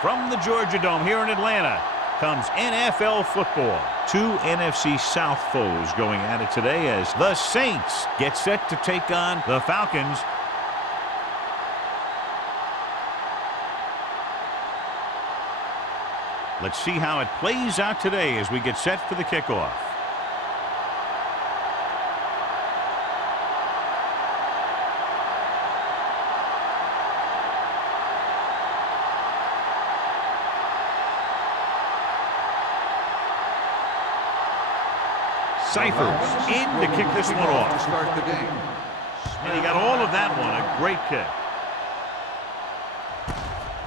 From the Georgia Dome here in Atlanta comes NFL football. Two NFC South foes going at it today as the Saints get set to take on the Falcons. Let's see how it plays out today as we get set for the kickoff. Cyphers in to kick this one off. And he got all of that one. A great kick.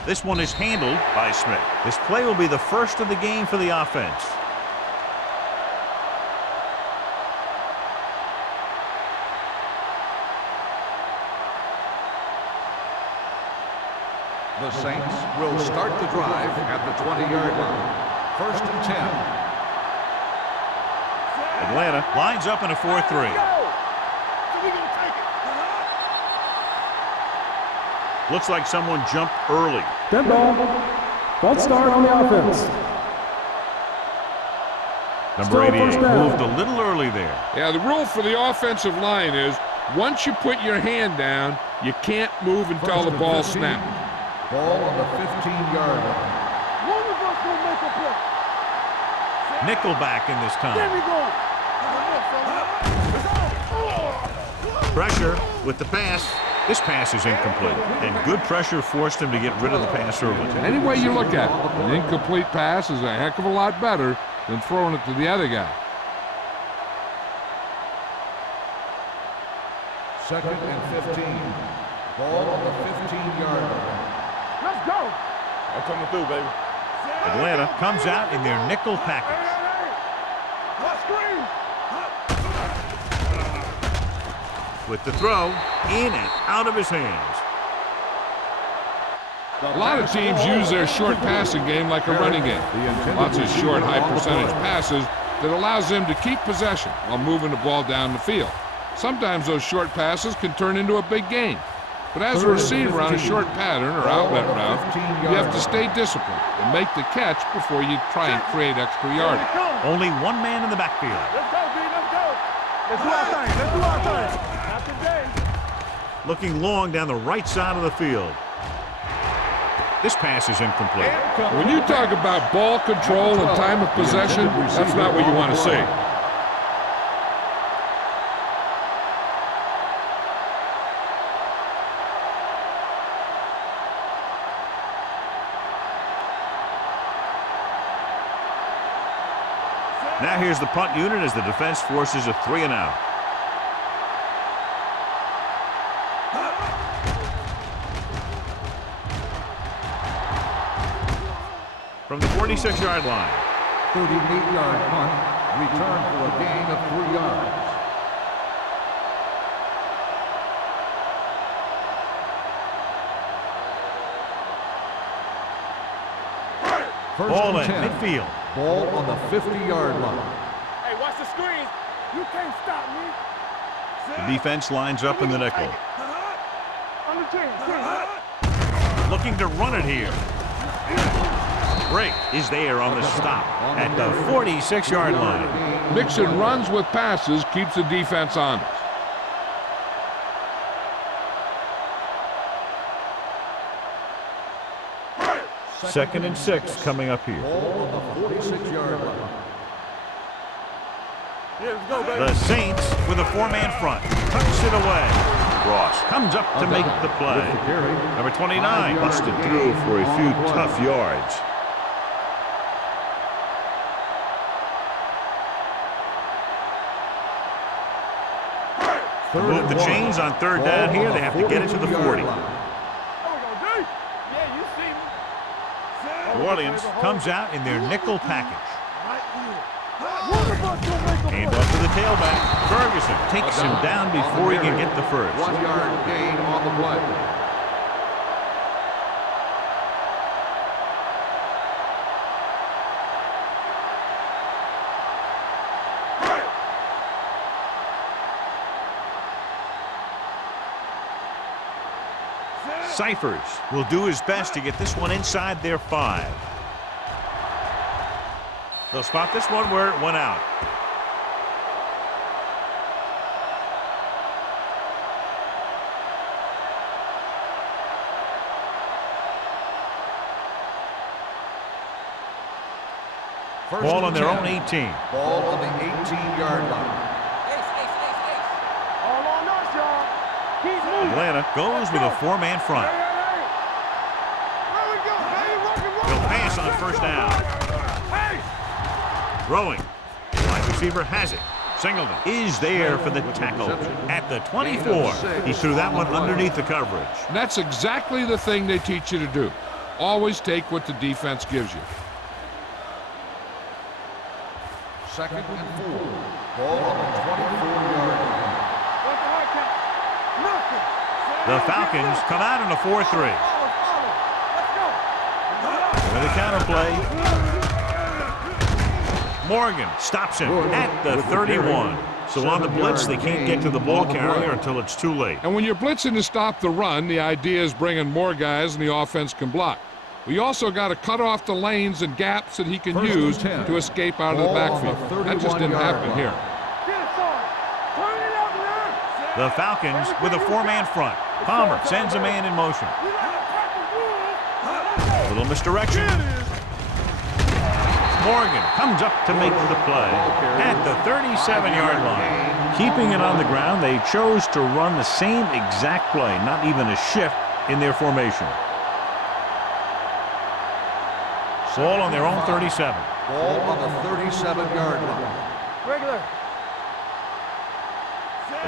This one is handled by Smith. This play will be the first of the game for the offense. The Saints will start the drive at the 20-yard line. 1st and 10. Atlanta lines up in a 4-3. Looks like someone jumped early. Dead ball. False start on the offense. Number 88 moved a little early there. Yeah, the rule for the offensive line is once you put your hand down, you can't move until the ball snaps. Ball on the 15-yard line. One of us will make a play. Nickelback in this time. There we go. Pressure with the pass. This pass is incomplete, and good pressure forced him to get rid of the pass early. Any way you look at it, an incomplete pass is a heck of a lot better than throwing it to the other guy. 2nd and 15. Ball on the 15-yard line. Let's go. I'm coming through, baby. Atlanta comes out in their nickel package. With the throw, in and out of his hands. A lot of teams use their short passing game like a running game. Lots of short, high-percentage passes that allows them to keep possession while moving the ball down the field. Sometimes those short passes can turn into a big game. But as a receiver on a short pattern or outlet route, you have to stay disciplined and make the catch before you try and create extra yardage. Only one man in the backfield. Let's go, B. Let's go. Let's do our thing. Let's do our thing. Not today. Looking long down the right side of the field. This pass is incomplete. When you talk about ball control and time of possession, that's not what you want to see. Now here's the punt unit as the defense forces a 3-and-out. From the 46-yard line. 38-yard punt. Return for a gain of 3 yards. Ball at midfield. Ball on the 50-yard line. Hey, watch the screen. You can't stop me. The defense lines up in the nickel. On the team. Looking to run it here. Break is there on the stop at the 46-yard line. Mixing runs with passes keeps the defense honest. Second and 6 coming up here. Ball on the 46-yard line. Yeah, let's go, baby. The Saints with a 4-man front. Tucks it away. Ross comes up to make the play. Number 29 busted through for a few tough yards. To move the chains on 3rd down here, they have to get it to the 40. New Orleans comes out in their nickel package. Hand off to the tailback. Ferguson takes him down before he can get the first. 1-yard gain on the play. Cyphers will do his best to get this one inside their 5. They'll spot this one where it went out. Ball on their own 18. Ball on the 18-yard line. All on us, y'all. Keep moving. Atlanta goes with a 4-man front. There we go, baby. He'll pass on first down. Throwing. Wide receiver has it. Singleton is there for the tackle at the 24. He threw that one underneath the coverage. And that's exactly the thing they teach you to do. Always take what the defense gives you. 2nd and 4. Ball on the 24-yard line. The Falcons come out in a 4-3. With a counter play. Morgan stops him at the 31. So on the blitz, they can't get to the ball carrier until it's too late. And when you're blitzing to stop the run, the idea is bringing more guys and the offense can block. We also got to cut off the lanes and gaps that he can use to escape out of the backfield. That just didn't happen here. The Falcons with a 4-man front. Palmer sends a man in motion. A little misdirection. Morgan comes up to make the play at the 37-yard line. Keeping it on the ground, they chose to run the same exact play, not even a shift in their formation. Ball on their own 37. Ball on the 37-yard line. Regular.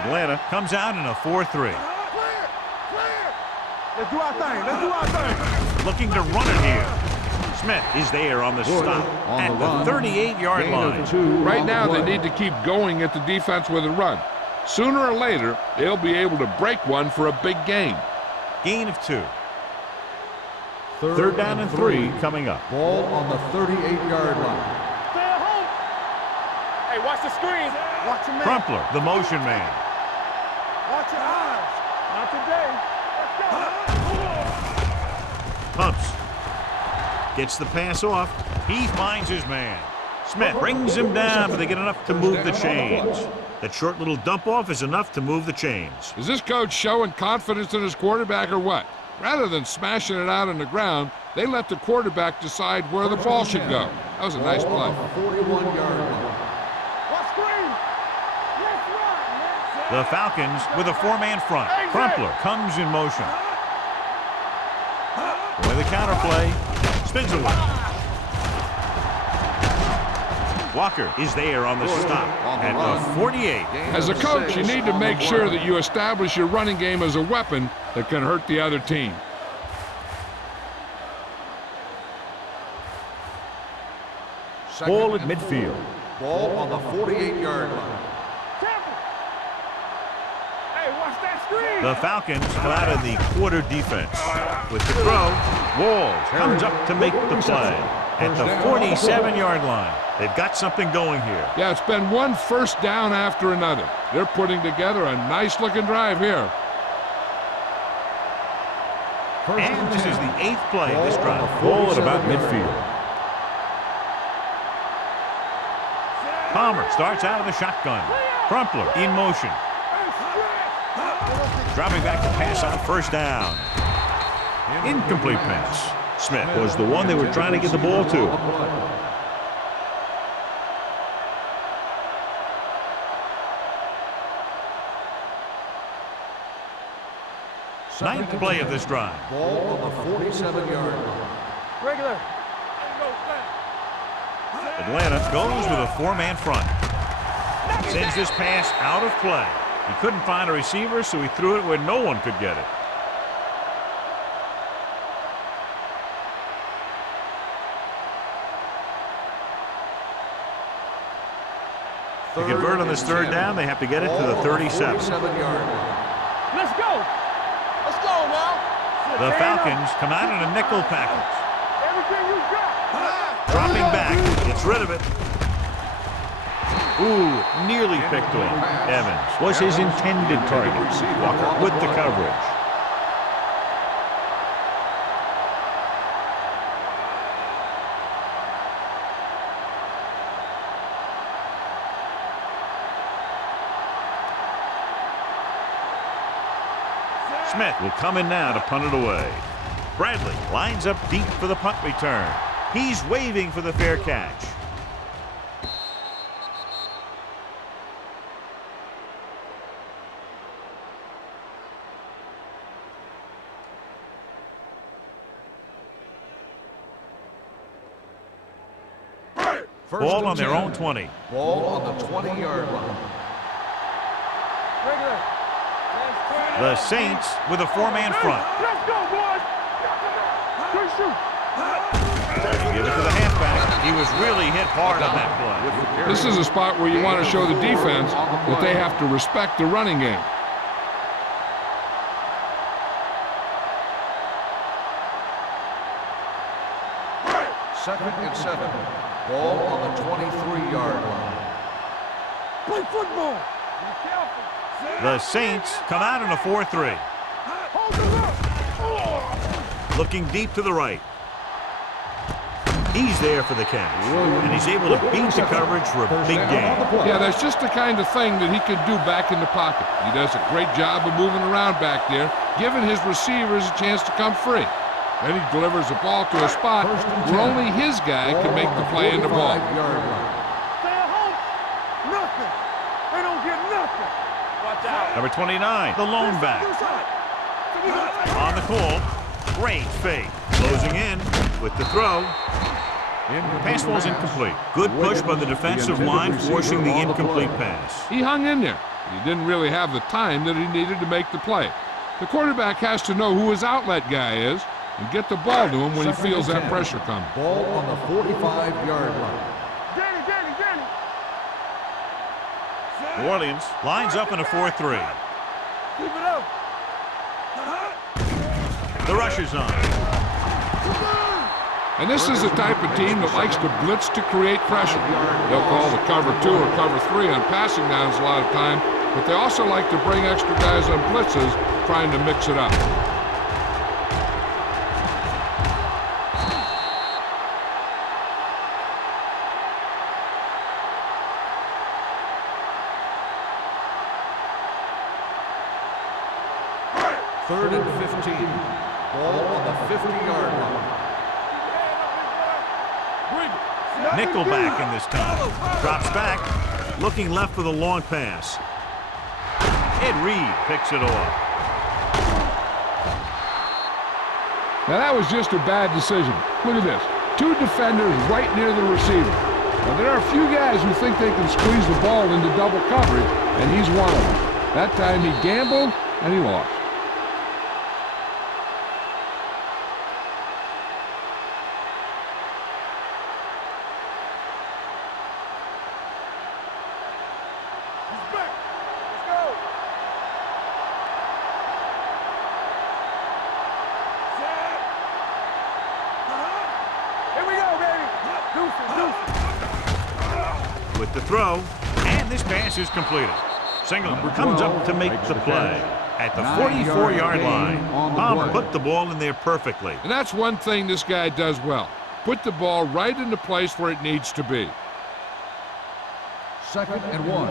Atlanta comes out in a 4-3. Let's do our thing. Let's do our thing. Looking to run it here. Smith is there on the stop at the 38-yard line. Right now, they need to keep going at the defense with a run. Sooner or later, they'll be able to break one for a big gain. Gain of 2. Third down and 3 coming up. Ball on the 38-yard line. Stay at home. Hey, watch the screen. Watch your man. Crumpler, the motion man. Watch your eyes. Not today. Let's go. Pumps. Gets the pass off. He finds his man. Smith brings him down, but they get enough to move the chains. That short little dump off is enough to move the chains. Is this coach showing confidence in his quarterback or what? Rather than smashing it out on the ground, they let the quarterback decide where the ball should go. That was a nice play. 41-yard line. Watch screen. Let's run. The Falcons with a 4-man front. Crumpler comes in motion. With a counter play, spins away. Walker is there on the stop at the 48. As a coach, you need to make sure that you establish your running game as a weapon that can hurt the other team. Ball at midfield. Ball on the 48-yard line. Hey, watch that screen. The Falcons come out of the quarter defense. With the throw, Walls comes up to make the play at the 47-yard line. They've got something going here. Yeah, it's been one first down after another. They're putting together a nice-looking drive here. And this is the 8th play of this drive. Ball at about midfield. Palmer starts out of the shotgun. Crumpler in motion. Dropping back to pass on first down. Incomplete pass. Smith was the one they were trying to get the ball to. Ninth play of this drive. Ball on the 47-yard line. Regular. Atlanta goes with a 4-man front. Sends this pass out of play. He couldn't find a receiver, so he threw it where no one could get it. To convert on this third down, they have to get it to the 37. 37-yard line. Let's go. Let's go now. The Falcons come out in a nickel package. Everything you got. Dropping back, gets rid of it. Ooh, nearly picked off. Evans was his intended target. Walker with the coverage. Smith will come in now to punt it away. Bradley lines up deep for the punt return. He's waving for the fair catch. Ball on their own 20. Ball on the 20-yard line. The Saints with a four-man front. Let's go, boys. Good shoot. They give it to the halfback. He was really hit hard on that play. This is a spot where you want to show the defense that they have to respect the running game. Second and 7. Ball on the 23-yard line. Play football. Be careful. The Saints come out in a 4-3. Hold it up. Looking deep to the right. He's there for the catch. And he's able to beat the coverage for a big gain. Yeah, that's just the kind of thing that he can do back in the pocket. He does a great job of moving around back there, giving his receivers a chance to come free. Then he delivers the ball to a spot where only his guy can make the play in the ball. Stay at home. Nothing. They don't get nothing. Watch out. Number 29, the lone back. On the call. Great fake. Closing in with the throw. Pass ball's incomplete. Good push by the defensive line, forcing the incomplete pass. He hung in there. He didn't really have the time that he needed to make the play. The quarterback has to know who his outlet guy is and get the ball to him when he feels that pressure coming. Ball on the 45-yard line. Danny. New Orleans lines up in a 4-3. Keep it up. The rush is on. And this is the type of team that likes to blitz to create pressure. They'll call the cover 2 or cover 3 on passing downs a lot of time, but they also like to bring extra guys on blitzes, trying to mix it up. Third and 15. Ball on the 50-yard line. Nickelback in this time. Drops back, looking left for the long pass. Ed Reed picks it off. Now that was just a bad decision. Look at this. 2 defenders right near the receiver. Now there are a few guys who think they can squeeze the ball into double coverage, and he's one of them. That time he gambled, and he lost. With the throw, and this pass is completed. Singleton comes up to make the play. At the 44-yard line, Palmer put the ball in there perfectly. And that's one thing this guy does well. Put the ball right into place where it needs to be. Second and 1.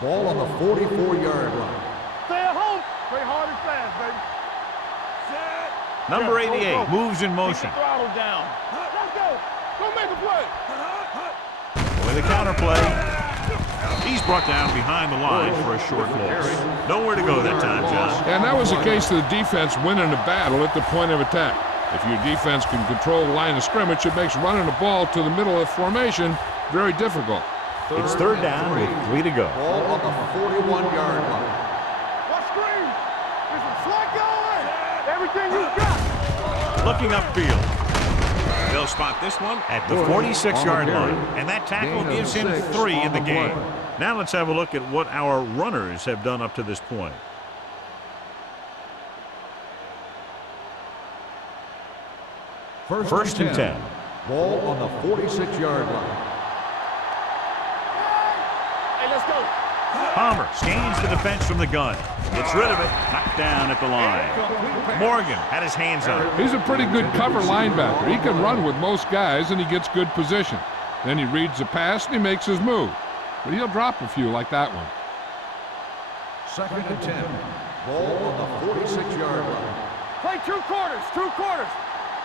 Ball on the 44-yard line. Stay at home. Play hard and fast, baby. Number 88 moves in motion. Throttle down. Let's go. Go make a play. With a counter play, he's brought down behind the line for a short loss. Nowhere to go that time, John. And that was a case of the defense winning the battle at the point of attack. If your defense can control the line of scrimmage, it makes running the ball to the middle of formation very difficult. It's third down with 3 to go. Ball on the 41-yard line. What screen? Is it flat going? Everything you got. Looking upfield. They'll spot this one at the 46-yard line, and that tackle gives him 3 in the game. Now let's have a look at what our runners have done up to this point. First and 10. Ball on the 46-yard line. Hey, let's go. Palmer scans the defense from the gun. Gets rid of it. Knocked down at the line. Morgan had his hands on it. He's a pretty good cover linebacker. He can run with most guys, and he gets good position. Then he reads the pass, and he makes his move. But he'll drop a few like that one. Second and 10. Ball on the 46-yard play 2 quarters, 2 quarters.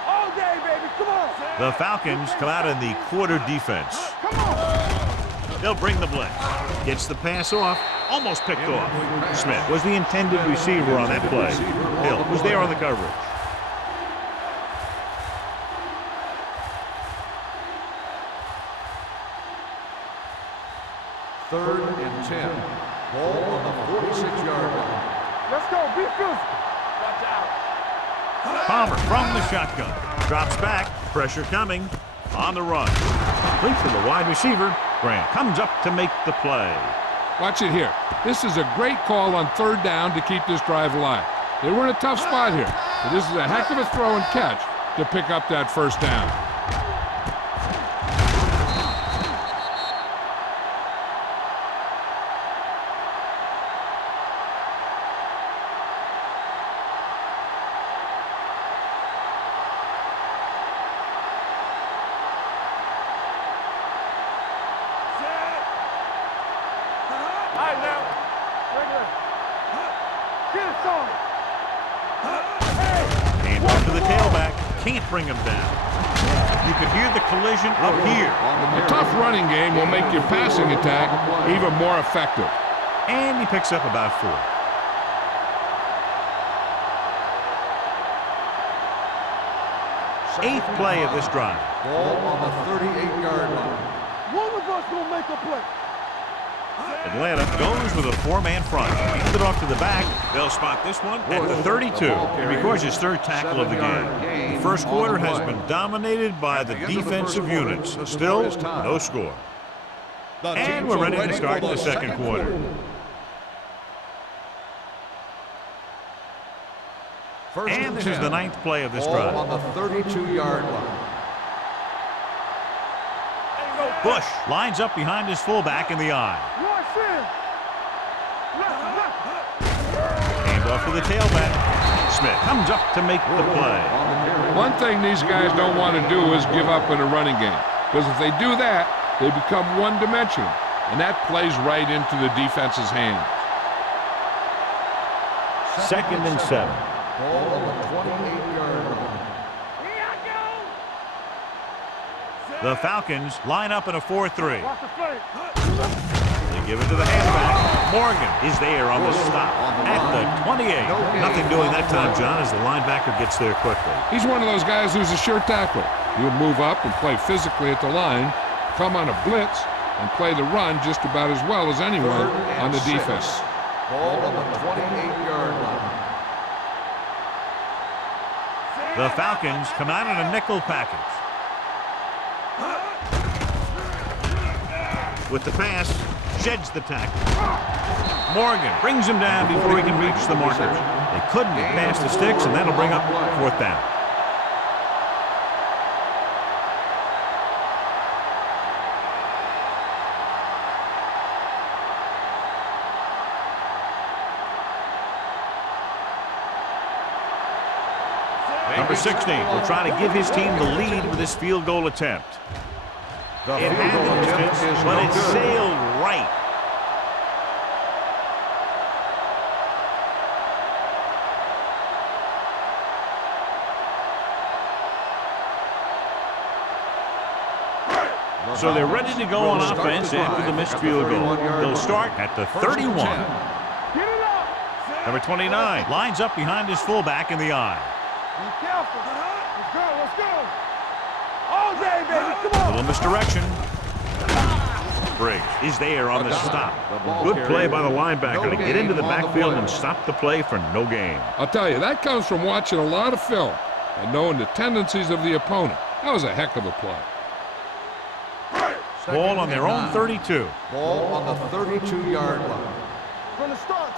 All day, baby, come on. The Falcons come out in the quarter defense. Come on. They'll bring the blitz. Gets the pass off. Almost picked off. Smith was the intended receiver on that play. Hill was there on the coverage. Third and 10. Ball on the 46-yard line. Let's go, be physical. Watch out. Palmer from the shotgun. Drops back. Pressure coming. On the run. Complete to the wide receiver. Grant comes up to make the play. Watch it here. This is a great call on 3rd down to keep this drive alive. They were in a tough spot here, but this is a heck of a throw and catch to pick up that 1st down. Hand off to the tailback. Can't bring him down. You could hear the collision up here. A tough running game will make your passing attack even more effective. And he picks up about 4. Eighth play of this drive. Ball on the 38-yard line. One of us gonna make a play. Atlanta goes with a 4-man front. Hand it off to the back. They'll spot this one at the 32. It records his 3rd tackle of the game. The first quarter has been dominated by the defensive units. Still, no score. And we're ready to start the second quarter. And this is the 9th play of this drive. Ball on the 32-yard line. Bush lines up behind his fullback in the eye. Hand off to the tailback. Smith comes up to make the play. One thing these guys don't want to do is give up in a running game, because if they do that, they become one-dimensional, and that plays right into the defense's hands. 2nd and 7. Ball on the 28-yard line. The Falcons line up in a 4-3. Watch the play. They give it to the halfback. Morgan is there on the stop at the 28. Nothing doing that time, John, as the linebacker gets there quickly. He's one of those guys who's a sure tackler. He'll move up and play physically at the line, come on a blitz, and play the run just about as well as anyone on the defense. Ball on the 28-yard line. The Falcons come out in a nickel package. With the pass, sheds the tackle. Morgan brings him down before he can reach the markers. They couldn't get past the sticks, and that'll bring up 4th down. Number 16 will try to give his team the lead with this field goal attempt. The It field had goal the attempt distance, is but no it good. sailed right. So they're ready to go on offense after the missed field goal. They'll start at the 31. Get it up. Number 29 lines up behind his fullback in the eye. Be careful. Let's go, let's go. All day, baby, come on. Little misdirection. Briggs is there on the stop. Good play by the linebacker to get into the backfield and stop the play for no gain. I'll tell you, that comes from watching a lot of film and knowing the tendencies of the opponent. That was a heck of a play. Ball on their own 32. Ball on the 32-yard line. From the start.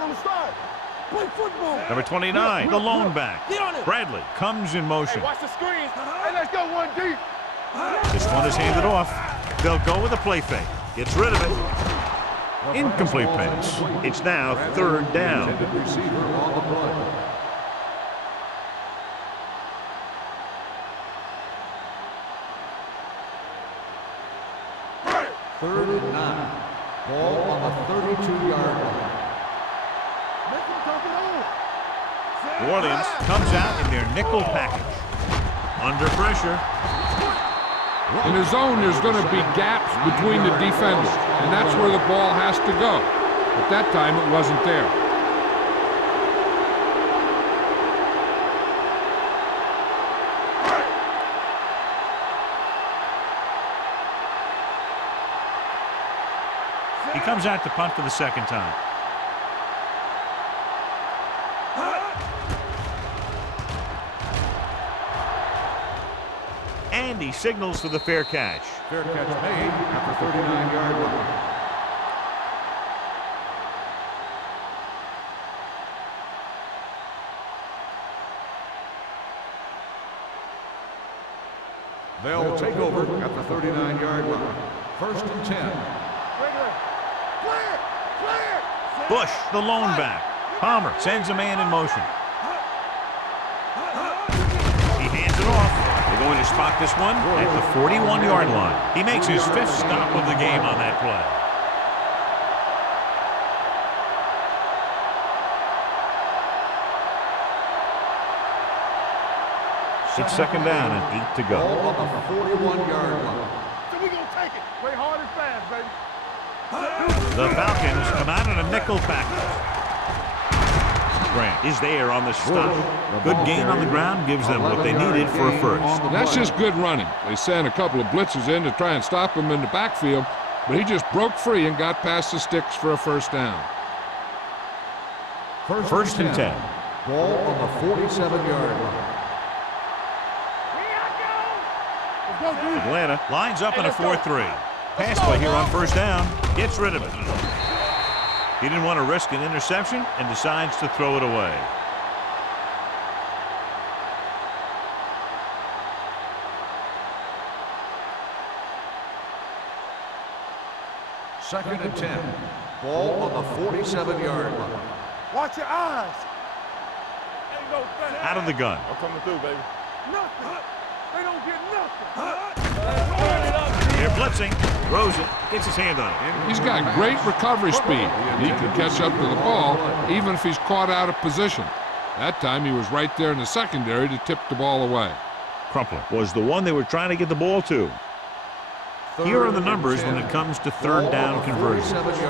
Play football. Number 29, the lone back. Get on it. Bradley comes in motion. Watch the screens. Hey, let's go one deep. This one is handed off. They'll go with a play fake. Gets rid of it. Incomplete pass. It's now 3rd down. Intended receiver on the play. Third and 9. Ball on the 32-yard line. Make him dump it on. New Orleans comes out in their nickel package. Under pressure. In the zone, there's going to be gaps between the defenders, and that's where the ball has to go. But that time, it wasn't there. He comes out to punt for the second time. And he signals for the fair catch. Fair catch made at the 39-yard line. They'll take over at the 39-yard line. First and 10. Bush, the lone back. Palmer sends a man in motion. He hands it off. They're going to spot this one at the 41-yard line. He makes his fifth stop of the game on that play. It's second down and 8 to go. Ball on the 41-yard line. So we gonna take it. Play hard and fast, baby. The Falcons come out in a nickel package. Grant is there on the stop. Good gain on the ground gives them what they needed for a first. That's just good running. They sent a couple of blitzes in to try and stop him in the backfield, but he just broke free and got past the sticks for a first down. First and 10. Ball on the 47-yard line. Atlanta lines up in a 4-3. Pass play here on first down. Gets rid of it. He didn't want to risk an interception and decides to throw it away. Second and 10. Ball on the 47-yard line. Watch your eyes. Out of the gun. I'm coming through, baby. Nothing. They don't get nothing. They're blitzing. Throws it. Gets his hand on it. He's got great recovery speed. He can catch up to the ball even if he's caught out of position. That time he was right there in the secondary to tip the ball away. Crumpler was the one they were trying to get the ball to. Here are the numbers when it comes to third down conversions. One of us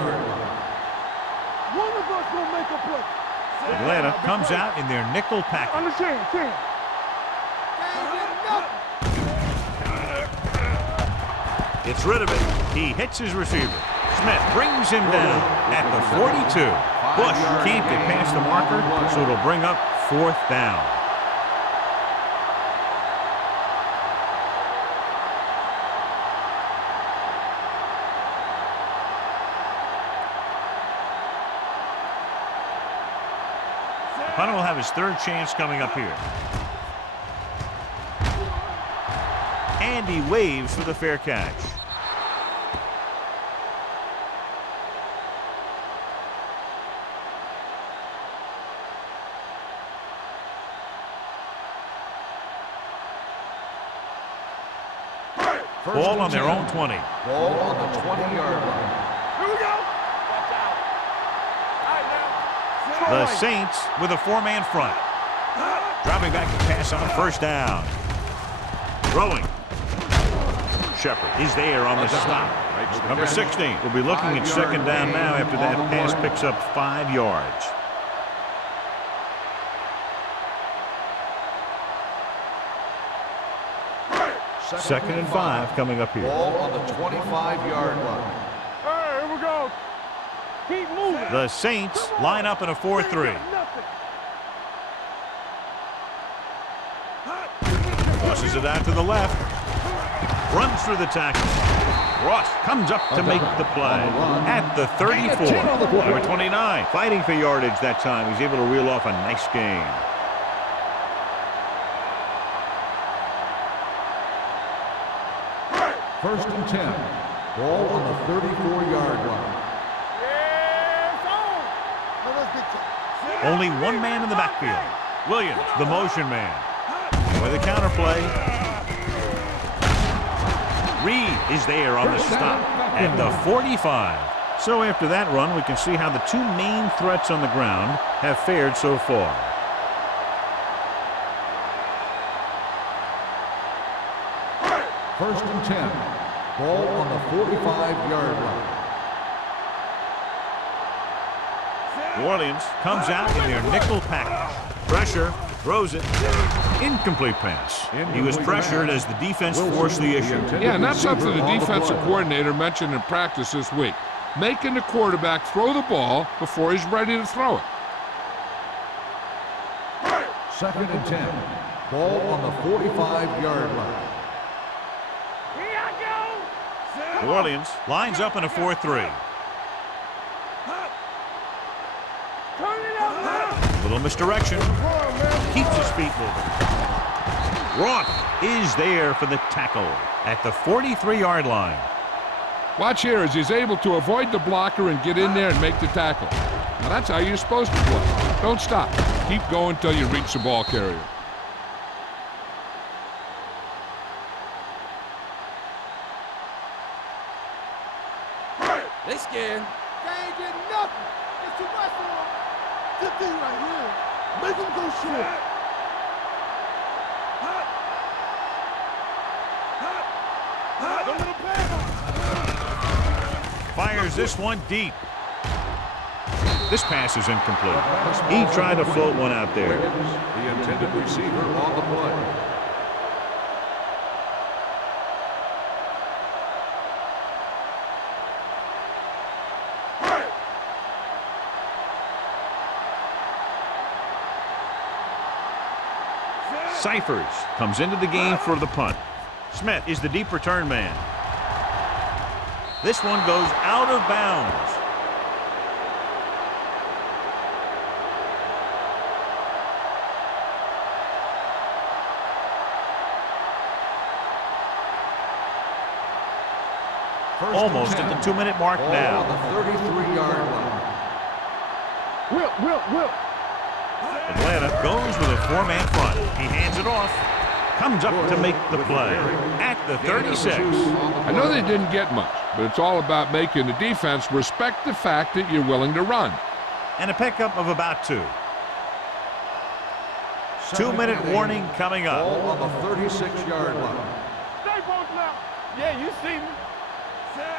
gonna make a play. Atlanta comes out in their nickel package. Understand, Ken. Gets rid of it. He hits his receiver. Smith brings him down at the 42. Bush can't get past the marker, so it'll bring up fourth down. Punter will have his third chance coming up here. And he waves for the fair catch. Ball on their own 20. Ball on the 20-yard line. Here we go. Watch out. All right, now. The Saints with a four-man front. Dropping back to pass on first down. Throwing. Shepard is there on the stop. Number 16 will be looking at second down now after that pass picks up 5 yards. Second and 5 coming up here. Ball on the 25-yard line. Hey, here we go. Keep moving. The Saints line up in a 4-3. Tosses it out to the left. Runs through the tackle. Ross comes up to make the play at the 34. Number 29 fighting for yardage that time. He's able to reel off a nice gain. First and 10. Ball on the 34-yard line. Only one man in the backfield. Williams, the motion man. With a counter play. Reed is there on the stop at the 45. So after that run, we can see how the two main threats on the ground have fared so far. First and 10. Ball on the 45-yard line. New Orleans comes out in their nickel package. Pressure, throws it. Incomplete pass. He was pressured as the defense forced the issue. Yeah, and that's something the defensive coordinator mentioned in practice this week. Making the quarterback throw the ball before he's ready to throw it. Second and 10. Ball on the 45-yard line. Here I go. New Orleans lines up in a 4-3. Turn it up now. Little misdirection. Keeps his feet moving. Roth is there for the tackle at the 43-yard line. Watch here as he's able to avoid the blocker and get in there and make the tackle. Now that's how you're supposed to play. Don't stop. Keep going until you reach the ball carrier. They scared. They ain't getting nothing. It's too much for them. Good thing right here. Make them go short. The little pass. Fires this one deep. This pass is incomplete. He tried to float one out there. The intended receiver on the play. Cyphers comes into the game for the punt. Smith is the deep return man. This one goes out of bounds. Almost at the 2-minute mark now. On the 33-yard line. Whip. Atlanta goes with a 4-man front. He hands it off. Comes up to make the play at the 36. I know they didn't get much, but it's all about making the defense respect the fact that you're willing to run. And a pickup of about 2. 2-minute warning coming up. Ball on the 36-yard line. Stay both now. Yeah, you see me.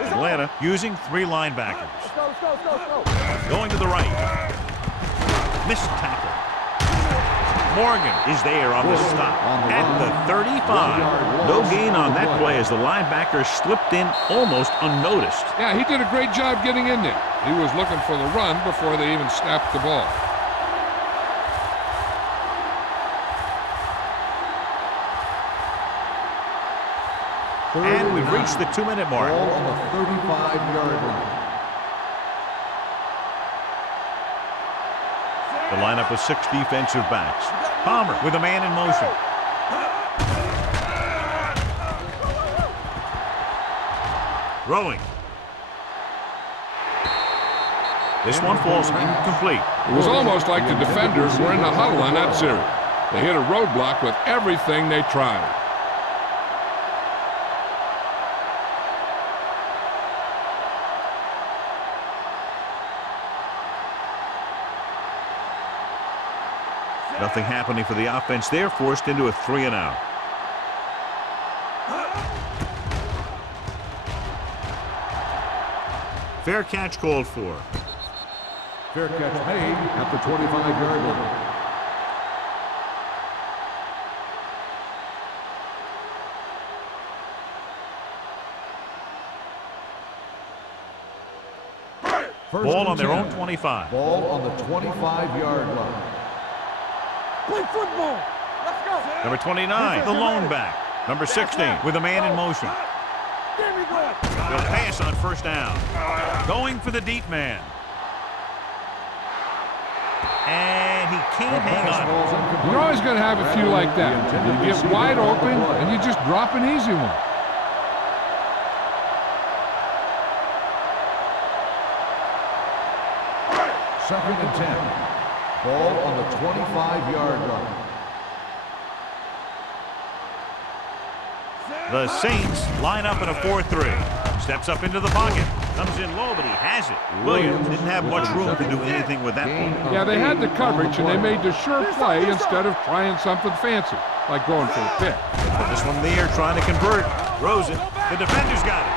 Atlanta using 3 linebackers. Let's go. Going to the right. Missed tackle. Morgan is there on the stop at the 35. No gain on that play as the linebacker slipped in almost unnoticed. Yeah, he did a great job getting in there. He was looking for the run before they even snapped the ball. And we've reached the 2-minute mark. Ball on the 35-yard line. The lineup of 6 defensive backs. Palmer with a man in motion. Throwing. This one falls incomplete. It was almost like the defenders were in the huddle on that series. They hit a roadblock with everything they tried. Nothing happening for the offense. They're forced into a 3-and-out. Fair catch called for. Fair catch made at the 25-yard line. Ball on their own 25. Ball on the 25-yard line. Play football. Let's go. Number 29, the lone back. Number 16, with a man in motion. There we go. They'll pass on first down. Going for the deep man. And he can't hang on. You're always going to have a few like that. You get wide open, and you just drop an easy one. Second and 10. Ball on the 25-yard line. The Saints line up in a 4-3. Steps up into the pocket. Comes in low, but he has it. Williams didn't have much room to do anything with that ball. Yeah, they had the coverage, and they made the sure play instead of trying something fancy, like going for the pick. This one there trying to convert. Throws it. The defender's got it.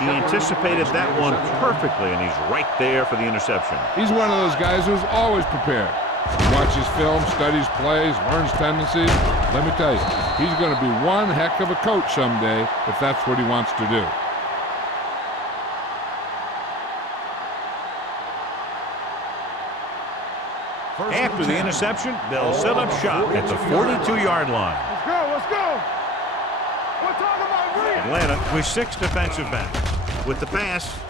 He anticipated that one perfectly, and he's right there for the interception. He's one of those guys who's always prepared. He watches film, studies plays, learns tendencies. Let me tell you, he's going to be one heck of a coach someday if that's what he wants to do. After the interception, they'll set up shop at the 42-yard line. Let's go, let's go. We're talking about real. Atlanta with 6 defensive backs. With the pass,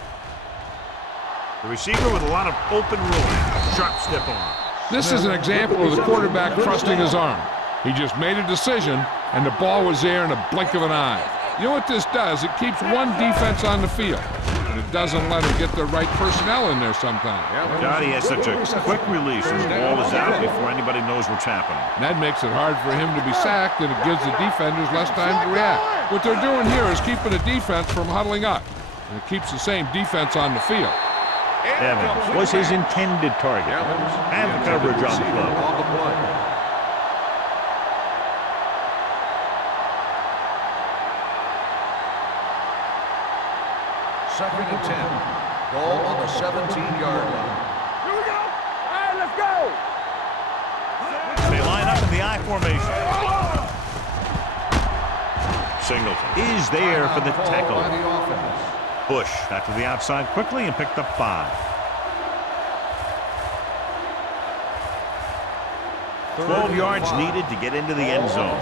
the receiver with a lot of open room. Sharp stiff arm. This is an example of the quarterback trusting his arm. He just made a decision, and the ball was there in a blink of an eye. You know what this does? It keeps one defense on the field, and it doesn't let him get the right personnel in there sometimes. Johnny has such a quick release, and the ball is out before anybody knows what's happening. And that makes it hard for him to be sacked, and it gives the defenders less time to react. What they're doing here is keeping the defense from huddling up, and it keeps the same defense on the field. Evans was his intended target. And the coverage on the play. Second and 10. Ball on the 17-yard line. Here we go. All right, let's go. They line up in the I formation. Singleton is there for the tackle. Bush got to the outside quickly and picked up 5. 12 yards needed to get into the end zone.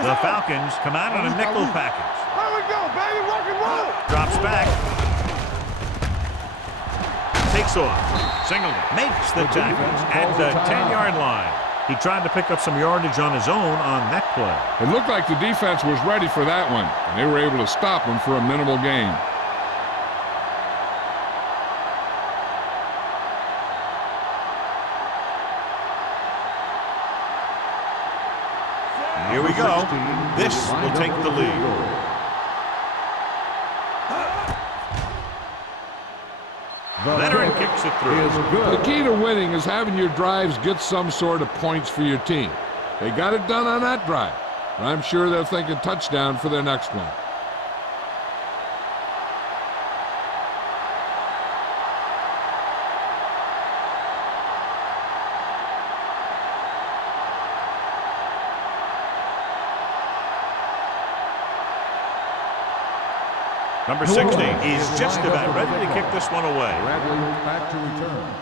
The Falcons come out on a nickel package. Here we go, baby. Rock and roll. Drops back. Takes off. Singleton makes the tackle at the 10-yard line. He tried to pick up some yardage on his own on that play. It looked like the defense was ready for that one, and they were able to stop him for a minimal gain. Here we go. This will take the lead. Veteran kicks it through. The key to winning is having your drives get some sort of points for your team. They got it done on that drive, and I'm sure they're thinking touchdown for their next one. Number 60 is just about ready to kick this one away. Bradley back to return.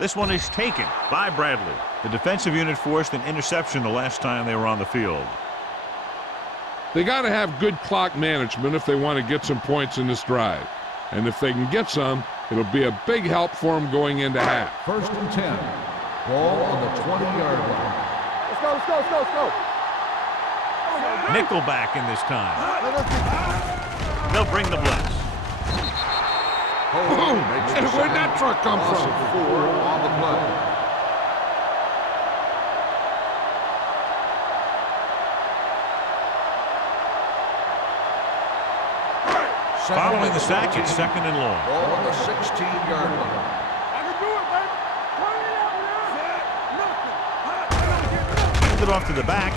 This one is taken by Bradley. The defensive unit forced an interception the last time they were on the field. They got to have good clock management if they want to get some points in this drive. And if they can get some, it'll be a big help for them going into half. First and 10. Ball on the 20-yard line. Let's go, let's go, let's go, let's go. Nickelback in this time. They'll bring the blitz. Boom! And where'd that truck come from? 4 on the play. Following the sack, it's second and long. Ball on the 16-yard line. I can do it, baby. Turn it out, man. Nothing. Hand it off to the back.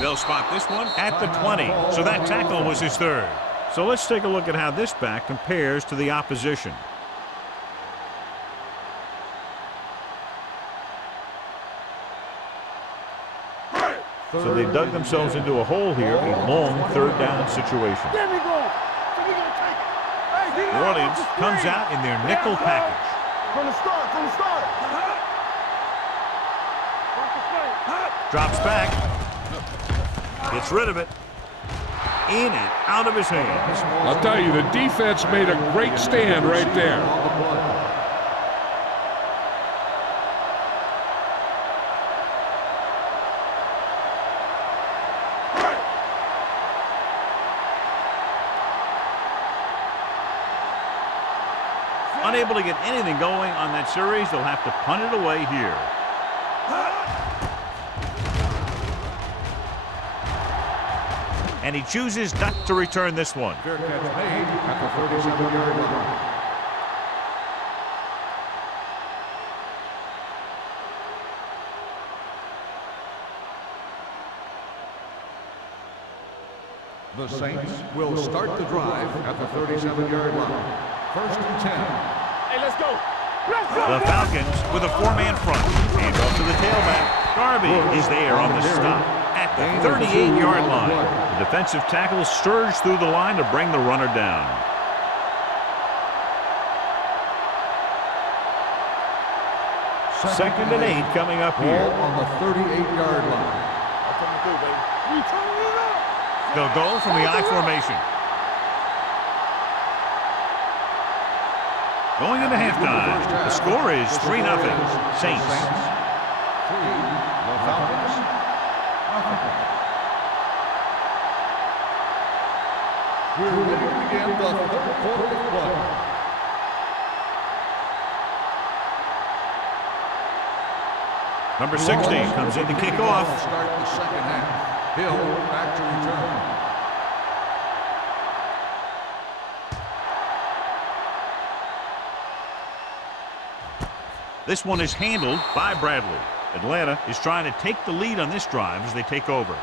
They'll spot this one at the 20. So that tackle was his 3rd. So let's take a look at how this back compares to the opposition. So they dug themselves into a hole here, a long 3rd down situation. There we go. So we gonna take it. Hey, get it New out Orleans off the comes screen. out in their nickel package. From the start, from the start. Off the screen. Drops back. Gets rid of it. In and out of his hands. I'll tell you, the defense made a great stand right there. Unable to get anything going on that series, they'll have to punt it away here. And he chooses not to return this one. Fair catch made at the 37-yard line. The Saints will start the drive at the 37-yard line. First and 10. Hey, let's go. The Falcons with a four-man front. Hand off to the tailback. Darby is there on the stop at the 38-yard line. The defensive tackle surged through the line to bring the runner down. Second and 8 coming up Ball here. on the 38-yard line. They'll go from the I formation. Going into halftime, the score is 3-0. Saints. 3, the Falcons, nothing. We're ready to begin the third quarter of play. Number 16 comes in to kick off. Start the second half. Hill back to return. This one is handled by Bradley. Atlanta is trying to take the lead on this drive as they take over.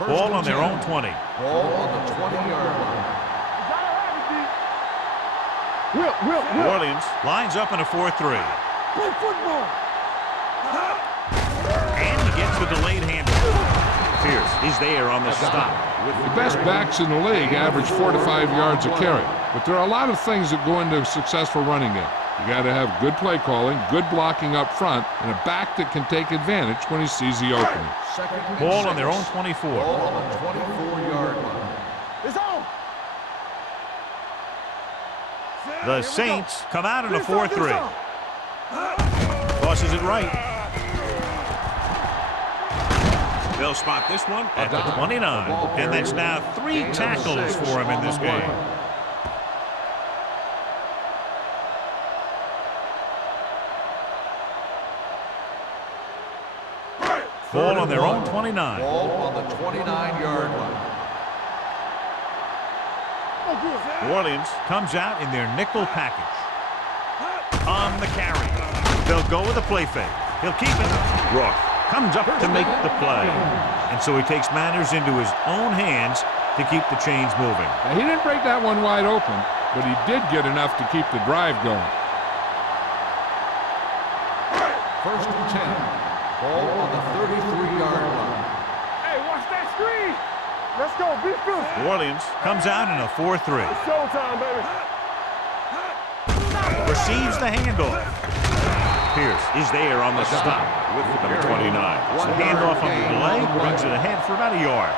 Ball on their own 20. Ball on the 20-yard line. New Orleans lines up in a 4-3. Play football. And he gets the delayed handle. Pierce is there on the stop. The best backs in the league average 4 to 5 yards a carry. But there are a lot of things that go into a successful running game. You got to have good play calling, good blocking up front, and a back that can take advantage when he sees the opening. Ball on their own 24. Ball on the 24-yard line. It's on. The Saints come out in a 4-3. Tosses it right. They'll spot this one at the 29. And that's now 3 tackles for him in this game. Ball on their own 29. Ball on the 29-yard line. New Orleans comes out in their nickel package. On the carry. They'll go with a play fake. He'll keep it. Rook comes up to make the play. And so he takes matters into his own hands to keep the chains moving. Now, he didn't break that one wide open, but he did get enough to keep the drive going. First and 10. Ball on the 33-yard line. Hey, watch that screen. Let's go. Be physical. New Orleans comes out in a 4-3. Showtime, baby. Receives the handoff. Pierce is there on the stop with number 29. So the handoff on the delay brings it ahead for about a yard.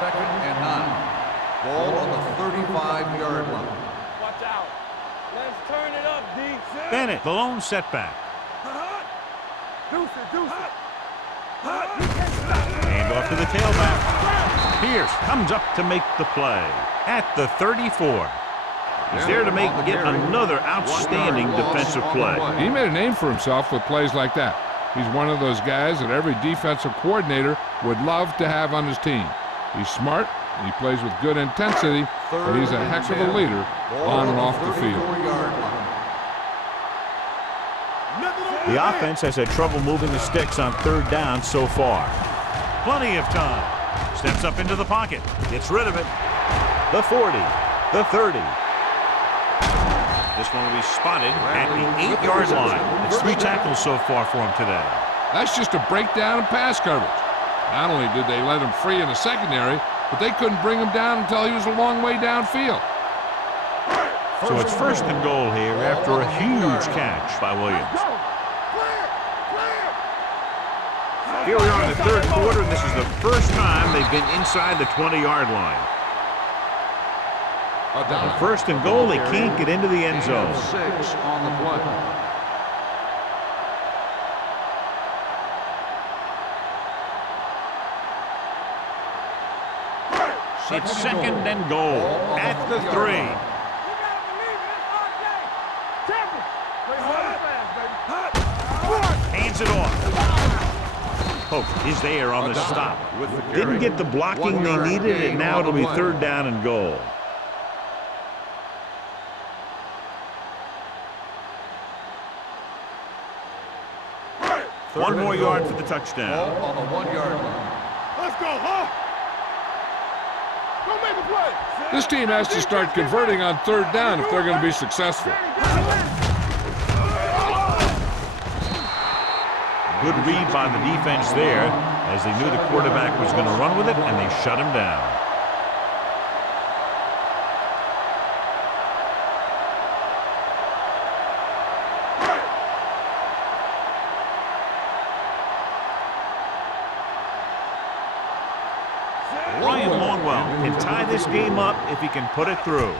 Second and 9. Ball on the 35-yard line. Watch out. Let's turn it up, D. Bennett, the lone setback. Deuce it. Hand off to the tailback. Pierce comes up to make the play at the 34. He's there to make yet another outstanding defensive play. He made a name for himself with plays like that. He's one of those guys that every defensive coordinator would love to have on his team. He's smart, he plays with good intensity, and he's a heck of a leader on and off the field. The offense has had trouble moving the sticks on third down so far. Plenty of time. Steps up into the pocket. Gets rid of it. The 40. The 30. This one will be spotted at the 8-yard line. It's 3 tackles so far for him today. That's just a breakdown in pass coverage. Not only did they let him free in the secondary, but they couldn't bring him down until he was a long way downfield. So it's first and goal here after a huge catch by Williams. Here we are in the third quarter, and this is the first time they've been inside the 20-yard line. On first and goal, they can't get into the end zone. 6 on the play. It's second and goal at the 3. Hands it off. Pope is there on the stop. With the carry. Didn't get the blocking 1 they yard needed, gain and now on the it'll be play. 3rd down and goal. One more yard for the touchdown. Ball on the 1 yard line. Let's go, huh? Go make a play. This team has to start converting on 3rd down if they're going to be successful. Good read by the defense there, as they knew the quarterback was going to run with it, and they shut him down. Ryan Longwell can tie this game up if he can put it through.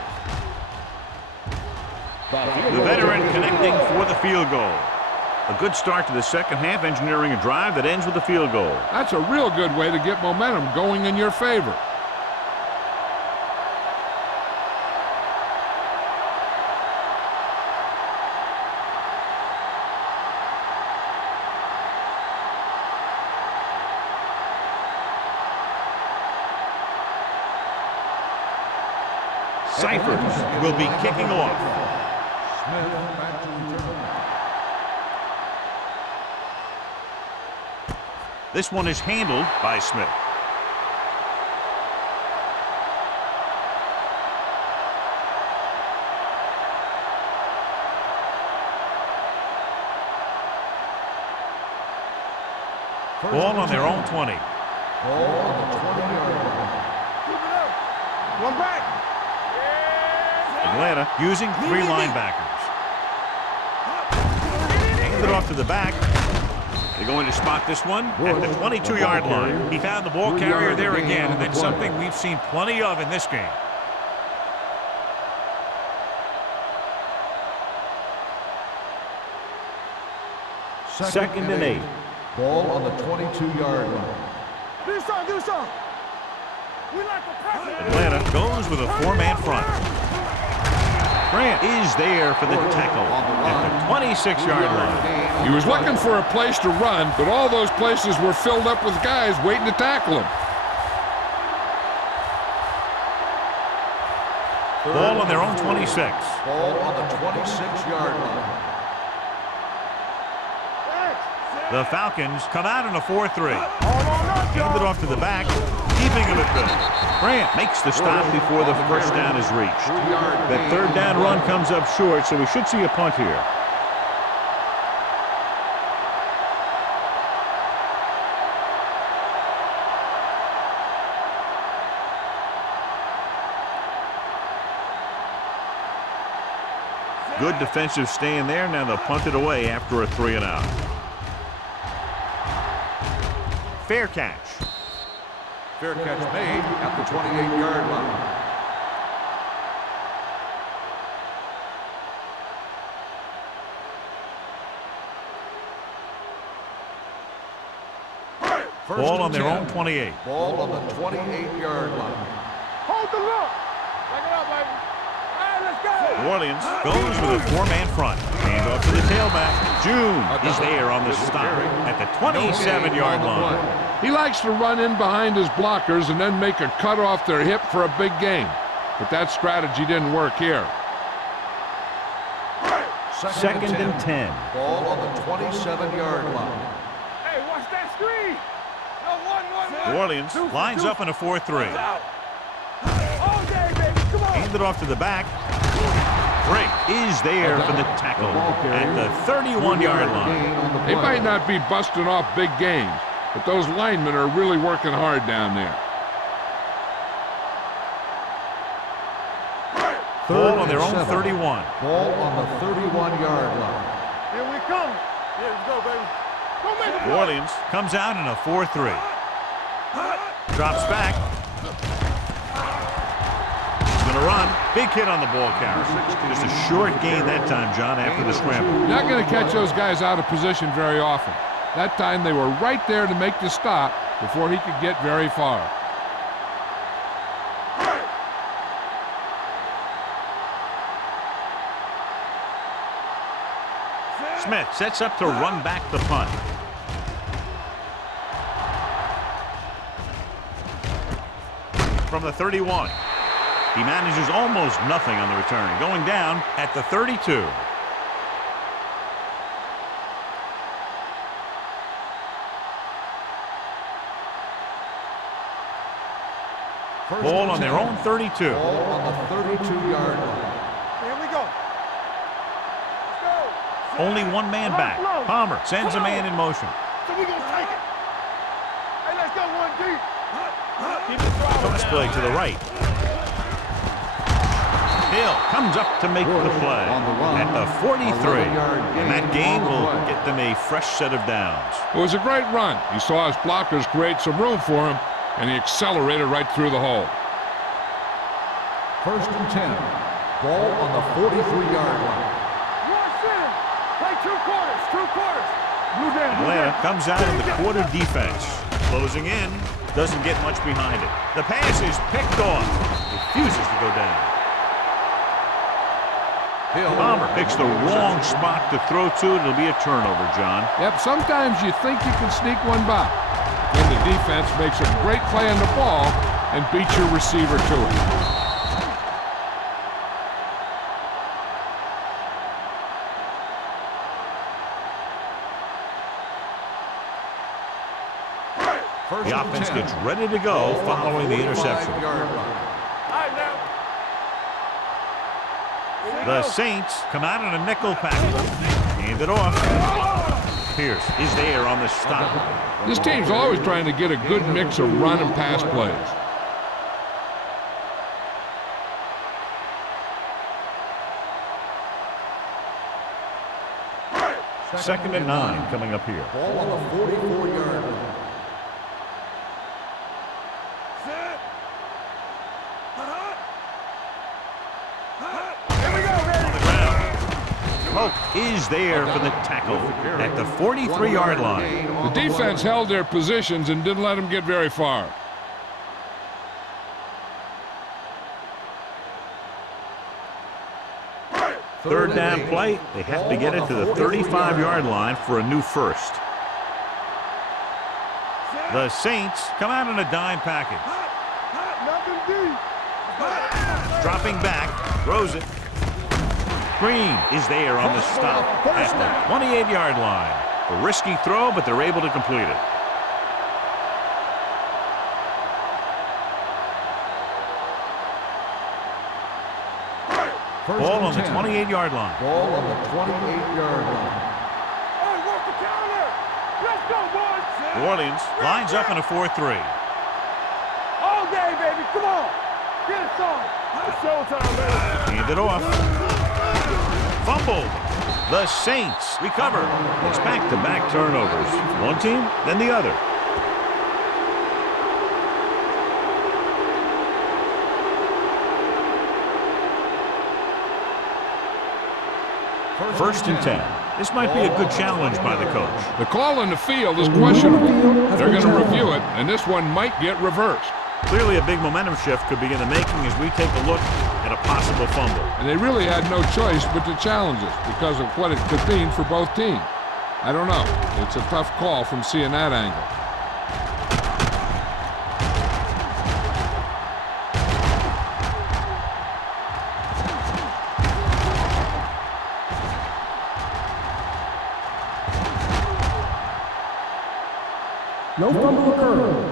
The veteran connecting for the field goal. A good start to the second half, engineering a drive that ends with a field goal. That's a real good way to get momentum going in your favor. Cyphers will be kicking off. Smith back to return. This one is handled by Smith. Ball on their own 20. Ball on the 20-yard line. Keep it up. One back. Atlanta using 3 linebackers. Hand it off to the back. They're going to spot this one at the 22-yard line. He found the ball carrier there again, and that's something we've seen plenty of in this game. Second and 8. Ball on the 22-yard line. Do something, do something. We like to press it. Atlanta goes with a 4-man front. Grant is there for the tackle at the 26-yard line. He was looking for a place to run, but all those places were filled up with guys waiting to tackle him. Ball on their own 26. Ball on the 26-yard line. The Falcons come out in a 4-3. Hand it off to the back, keeping him at good. Grant makes the stop before the first down is reached. That 3rd down run comes up short, so we should see a punt here. Good defensive stand there. Now they'll punt it away after a 3-and-out. Fair catch. Fair catch made at the 28-yard line. Ball on their own 28. Ball on the 28-yard line. Hold the look. Back it up, baby. All right, let's go. New Orleans goes with a 4-man front. Hand off to the tailback. June is there on the stop at the 27-yard line. He likes to run in behind his blockers and then make a cut off their hip for a big gain. But that strategy didn't work here. Second and 10. Ball on the 27-yard line. Hey, watch that screen. No, one. New Orleans lines up in a 4-3. All day, baby. Come on. Hand it off to the back. Drake is there for the tackle at the 31-yard line. They might not be busting off big gains, but those linemen are really working hard down there. Ball on their own 31. Ball on the 31-yard line. Here we come. Here we go, baby. Go make it. New Orleans comes out in a 4-3. Drops back. Going to run. Big hit on the ball carrier. Just a short gain that time, John, after the scramble. You're not going to catch those guys out of position very often. That time they were right there to make the stop before he could get very far. Smith sets up to run back the punt. from the 31. He manages almost nothing on the return, going down at the 32. Ball on their own 32. Ball on the 32-yard line. Here we go. Let's go. Only one man back. Palmer sends a man in motion. So we gonna take it. Hey, let's go 1D. Pass play to the right. Hill comes up to make the play at the 43. And that gain will get them a fresh set of downs. It was a great run. He saw his blockers create some room for him, and he accelerated right through the hole. 1st and 10. Ball on the 43-yard line. Play 2 quarters. 2 quarters. Move in. Atlanta comes out in the quarter defense. Closing in. Doesn't get much behind it. The pass is picked off. Refuses to go down. Palmer picks the wrong spot to throw to. It'll be a turnover, John. Yep, sometimes you think you can sneak one by. Then the defense makes a great play on the ball and beats your receiver to it. The offense gets ready to go following the interception. The Saints come out in a nickel package. Hand it off. Pierce is there on the stop. This team's always trying to get a good mix of run and pass plays. Second and 9 coming up here. Ball on the 44-yard line. Hope is there for the tackle at the 43-yard line. The defense held their positions and didn't let them get very far. Third down play. They have to get it to the 35-yard line for a new first. The Saints come out in a dime package. Dropping back, throws it. Green is there on the stop at the 28-yard line. A risky throw, but they're able to complete it. Ball on the 28-yard line. Ball on the 28-yard line. Hey, work the counter. Let's go, boys. New Orleans lines up in a 4-3. All day, baby. Come on. Get it started. It's showtime, baby. Hand it off. Fumbled. The Saints recover. It's back-to-back turnovers. One team, then the other. First and 10. This might be a good challenge by the coach. The call on the field is questionable. They're going to review it, and this one might get reversed. Clearly a big momentum shift could be in the making as we take a look at a possible fumble. And they really had no choice but to challenge it because of what it could mean for both teams. I don't know. It's a tough call from seeing that angle. No fumble occurred.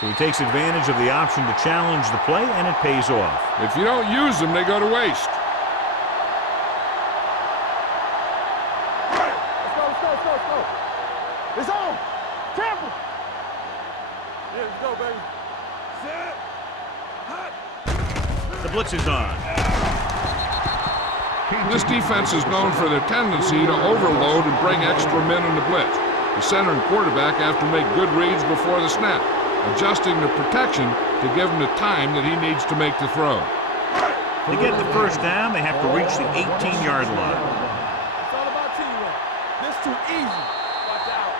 So he takes advantage of the option to challenge the play, and it pays off. If you don't use them, they go to waste. Let's go. It's on. Tampa. Yeah, let's go, baby. Set. Hot. The blitz is on. This defense is known for their tendency to overload and bring extra men in the blitz. The center and quarterback have to make good reads before the snap, adjusting the protection to give him the time that he needs to make the throw. To get the first down, they have to reach the 18-yard line. It's all about teamwork. This too easy. Watch out.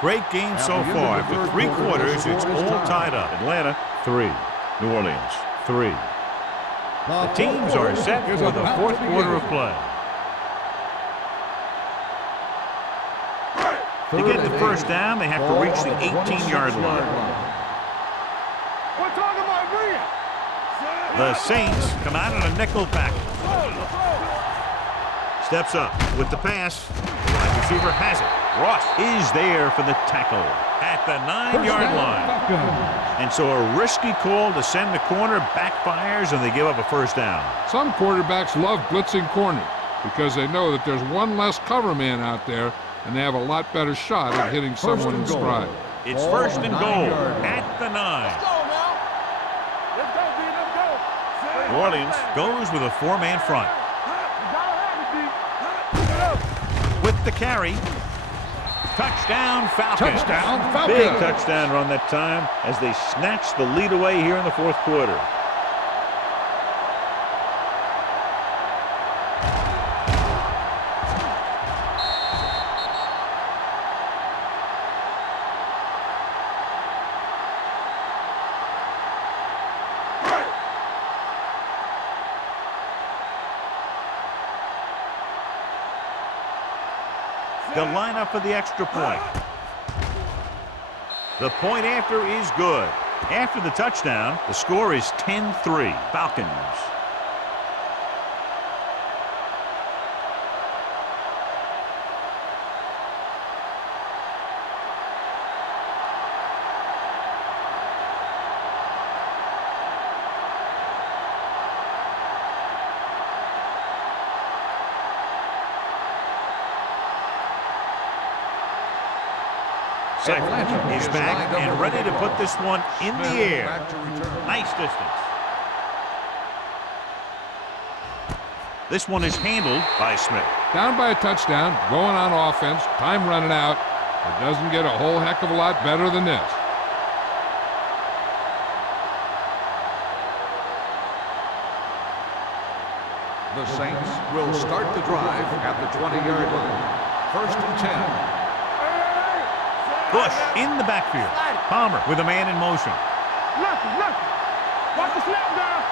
Great game so far. After 3 quarters, it's all tied up. Atlanta, 3. New Orleans, 3. The teams are set for the fourth quarter of play. To get the first down, they have to reach the 18-yard line. We're talking about agreeing. The Saints come out in a nickel package. Steps up with the pass. The wide receiver has it. Ross is there for the tackle at the 9-yard line. And so a risky call to send the corner backfires, and they give up a first down. Some quarterbacks love blitzing corners because they know that there's one less cover man out there, and they have a lot better shot at hitting someone in stride. It's first and goal at the 9. Let's go now. Let's go, B. Let's go. New Orleans goes with a 4-man front. With the carry. Touchdown Falcons. Touchdown Falcons. Big touchdown run that time as they snatch the lead away here in the fourth quarter. The lineup for the extra point. The point after is good. After the touchdown, the score is 10-3, Falcons. Second is back and ready to put this one in the air. Nice distance. This one is handled by Smith. Down by a touchdown, going on offense, time running out. It doesn't get a whole heck of a lot better than this. The Saints will start the drive at the 20-yard line. First and 10. Bush in the backfield. Palmer with a man in motion. Nothing. Watch the snap down.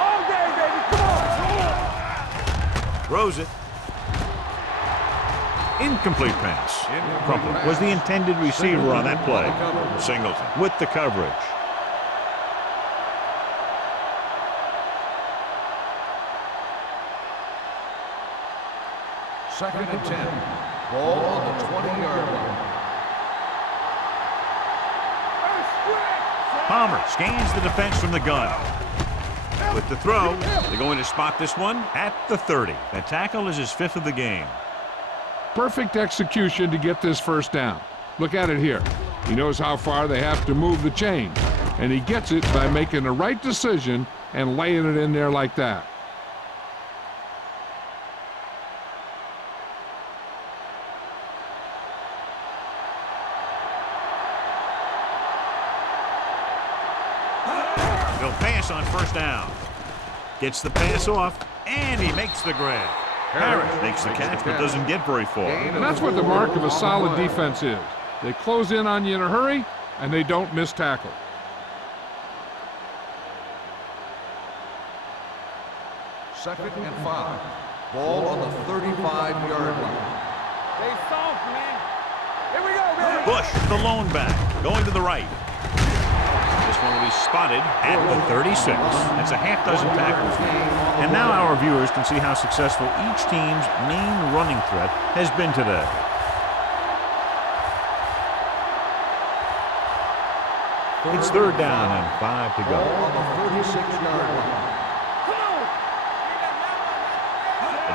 All day, baby. Come on. Throws it. Incomplete pass. Crumpler was the intended receiver on that play. Singleton with the coverage. Second and 10. Ball on the 20-yard line. Palmer scans the defense from the gun. With the throw, they're going to spot this one at the 30. That tackle is his 5th of the game. Perfect execution to get this first down. Look at it here. He knows how far they have to move the chain, and he gets it by making the right decision and laying it in there like that. They'll pass on first down. Gets the pass off, and he makes the grab. Harris makes the catch, but doesn't get very far. And that's what the mark of a solid defense is. They close in on you in a hurry, and they don't miss tackle. Second and 5. Ball on the 35-yard line. Stay soft, man. Here we go, baby. Bush, the lone back, going to the right. This one will be spotted at the 36. That's a half dozen tackles. And now our viewers can see how successful each team's main running threat has been today. It's third down and 5 to go. On the 36-yard line.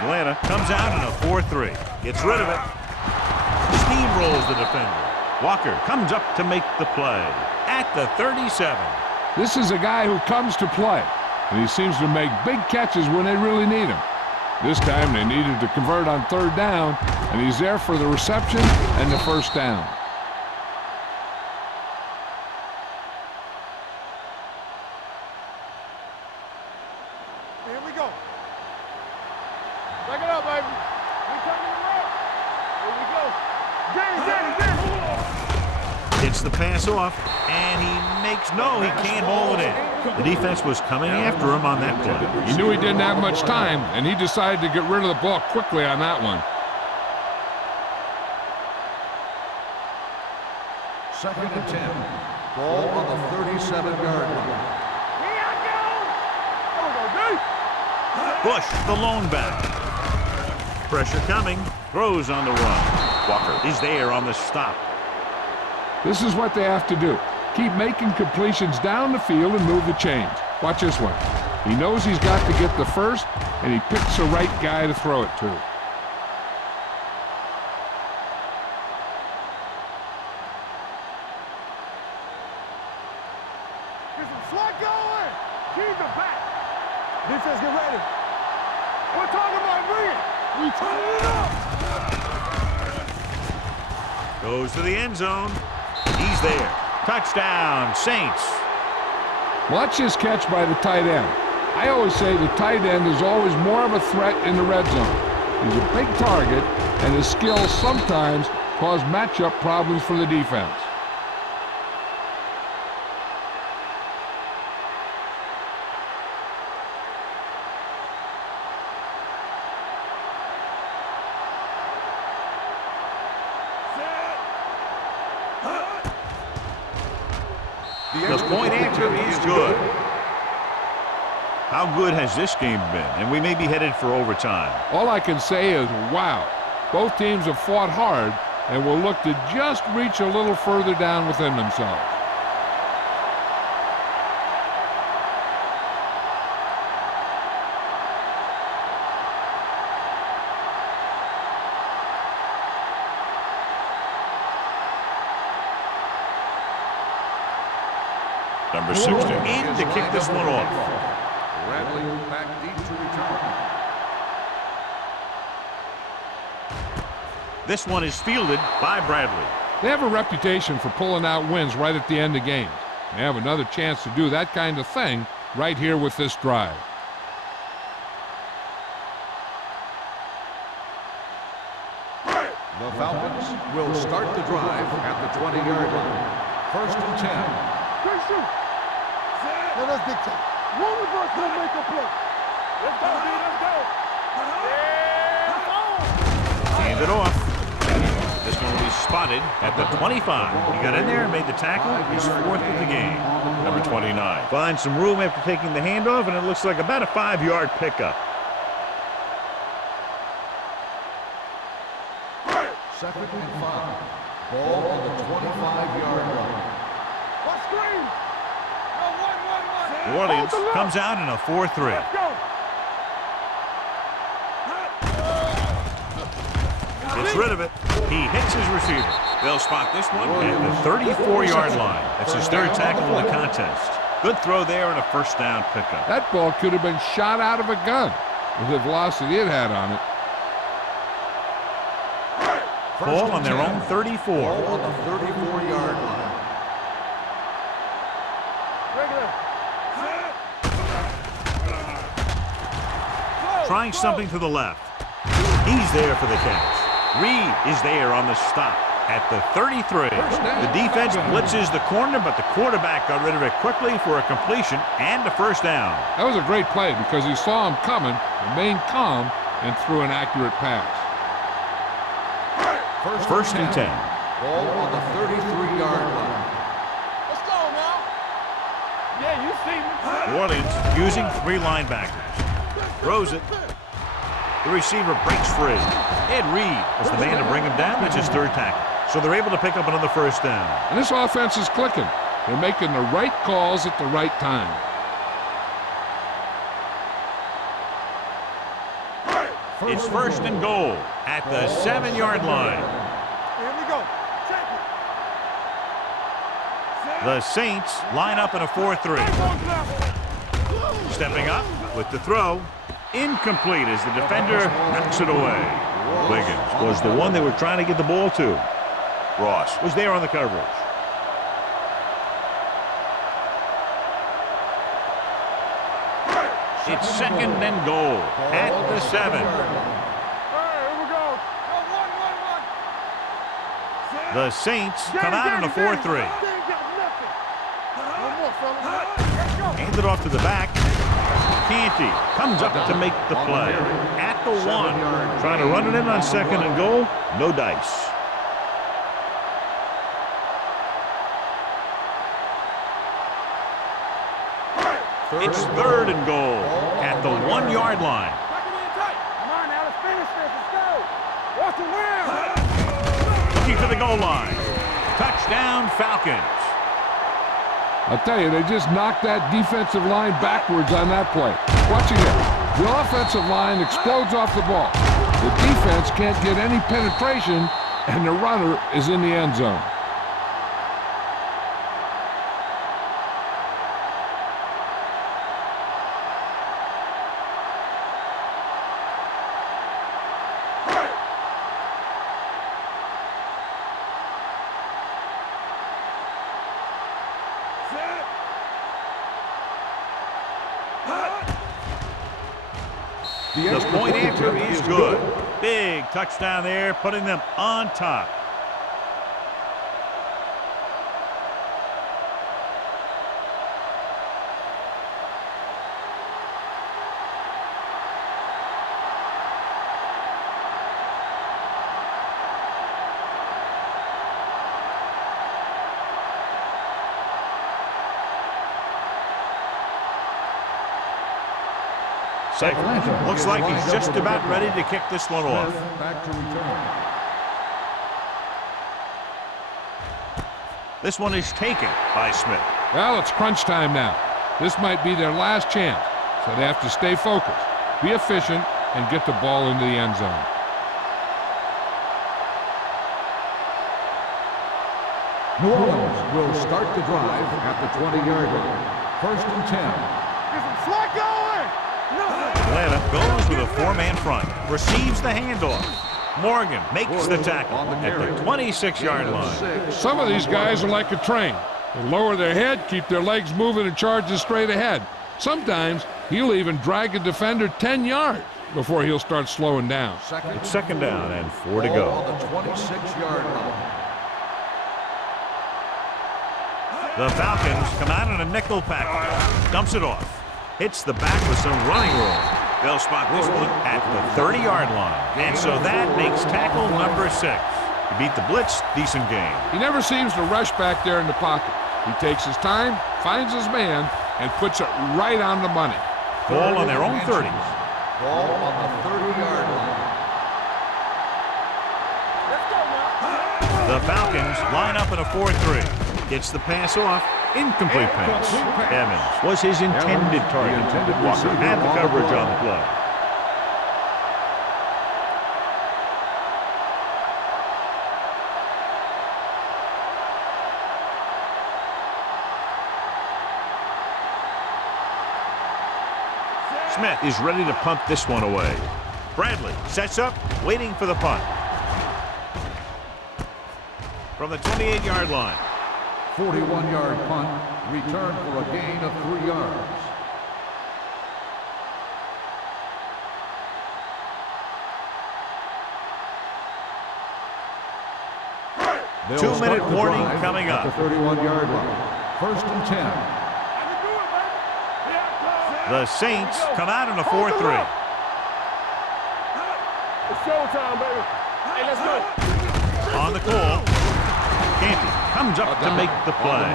Atlanta comes out in a 4-3. Gets rid of it. Steamrolls the defender. Walker comes up to make the play at the 37. This is a guy who comes to play, and he seems to make big catches when they really need him. This time they needed to convert on third down, and he's there for the reception and the first down. Here we go. Back it up, baby. We coming to the right. Here we go. Gang. It Gets the pass off, and he can't haul it in. The defense was coming after him on that play. He knew he didn't have much time, and he decided to get rid of the ball quickly on that one. Second and 10. Ball on the 37-yard line. Bush, the lone back. Pressure coming. Throws on the run. Walker is there on the stop. This is what they have to do. Keep making completions down the field and move the chains. Watch this one. He knows he's got to get the first, and he picks the right guy to throw it to. Defense, get ready. We're talking about bringing. We turning it up. Goes to the end zone. He's there. Touchdown, Saints. Watch this catch by the tight end. I always say the tight end is always more of a threat in the red zone. He's a big target, and his skills sometimes cause matchup problems for the defense. The point after is good. How good has this game been? And we may be headed for overtime. All I can say is, wow. Both teams have fought hard and will look to just reach a little further down within themselves. Number 60 in to kick this one off. Bradley back deep to return. This one is fielded by Bradley. They have a reputation for pulling out wins right at the end of games. They have another chance to do that kind of thing right here with this drive. The Falcons will start the drive at the 20-yard line. First and 10. Great shoot. Now let's dictate. One of us will make a play. Let's go, dude. Let's go. Hand it off. This one will be spotted at the 25. He got in there and made the tackle. He's fourth of the game. Number 29. Finds some room after taking the handoff, and it looks like about a 5-yard pickup. Second and 5. Ball on the 25-yard line. New Orleans comes out in a 4-3. Gets rid of it. He hits his receiver. They'll spot this one at the 34-yard line. That's his third tackle in the contest. Good throw there and a first down pickup. That ball could have been shot out of a gun with the velocity it had on it. Ball on their own 34. Ball on the 34-yard line. Trying something to the left. He's there for the catch. Reed is there on the stop at the 33. The defense blitzes the corner, but the quarterback got rid of it quickly for a completion and a first down. That was a great play because he saw him coming, remained calm, and threw an accurate pass. First and 10. Ball on the 33-yard line. Let's go now. Yeah, you see me. New Orleans using 3 linebackers. Throws it. The receiver breaks free. Ed Reed was the man to bring him down. That's his third tackle. So they're able to pick up another first down. And this offense is clicking. They're making the right calls at the right time. It's first and goal at the 7-yard line. Here we go. Check it. The Saints line up in a 4-3. Stepping up with the throw. Incomplete as the defender knocks it away. Wiggins was the one they were trying to get the ball to. Ross was there on the coverage. It's second and goal at the 7. Here we go. The Saints come out in a 4-3. Hand it off to the back. Canty comes up to make the play. At the 1. Trying to run it in on 2nd and goal. No dice. It's 3rd and goal at the 1-yard line. Come on now, let's finish this. Let's go. Watch the win. Looking for the goal line. Touchdown, Falcons. I'll tell you, they just knocked that defensive line backwards on that play. Watching it. The offensive line explodes off the ball. The defense can't get any penetration, and the runner is in the end zone. The point after is good. Big touchdown there, putting them on top. Looks like he's just about ready to kick this one off. Back to return. This one is taken by Smith. Well, it's crunch time now. This might be their last chance, so they have to stay focused, be efficient, and get the ball into the end zone. New Orleans will start the drive at the 20-yard line. 1st and 10. Get some slack going. Atlanta goes with a 4-man front. Receives the handoff. Morgan makes the tackle at the 26-yard line. Some of these guys are like a train. They lower their head, keep their legs moving, and charge straight ahead. Sometimes he'll even drag a defender 10 yards before he'll start slowing down. It's 2nd down and 4 to go. On the 26-yard line. The Falcons come out in a nickel package. Dumps it off. Hits the back with some running room. They'll spot this one at the 30-yard line. And so that makes tackle number 6. He beat the blitz. Decent game. He never seems to rush back there in the pocket. He takes his time, finds his man, and puts it right on the money. Ball on their own 30. Ball on the 30-yard line. The Falcons line up in a 4-3. Gets the pass off. Incomplete pass. Evans was his intended target. Walker had the coverage on the play. Smith is ready to punt this one away. Bradley sets up, waiting for the punt. From the 28-yard line. 41-yard punt, return for a gain of 3 yards. Two-minute warning coming up. At the 31-yard line. 1st and 10. The Saints come out in a 4-3. It's showtime, baby. Hey, let's go. On the call, Canty comes up to make the play.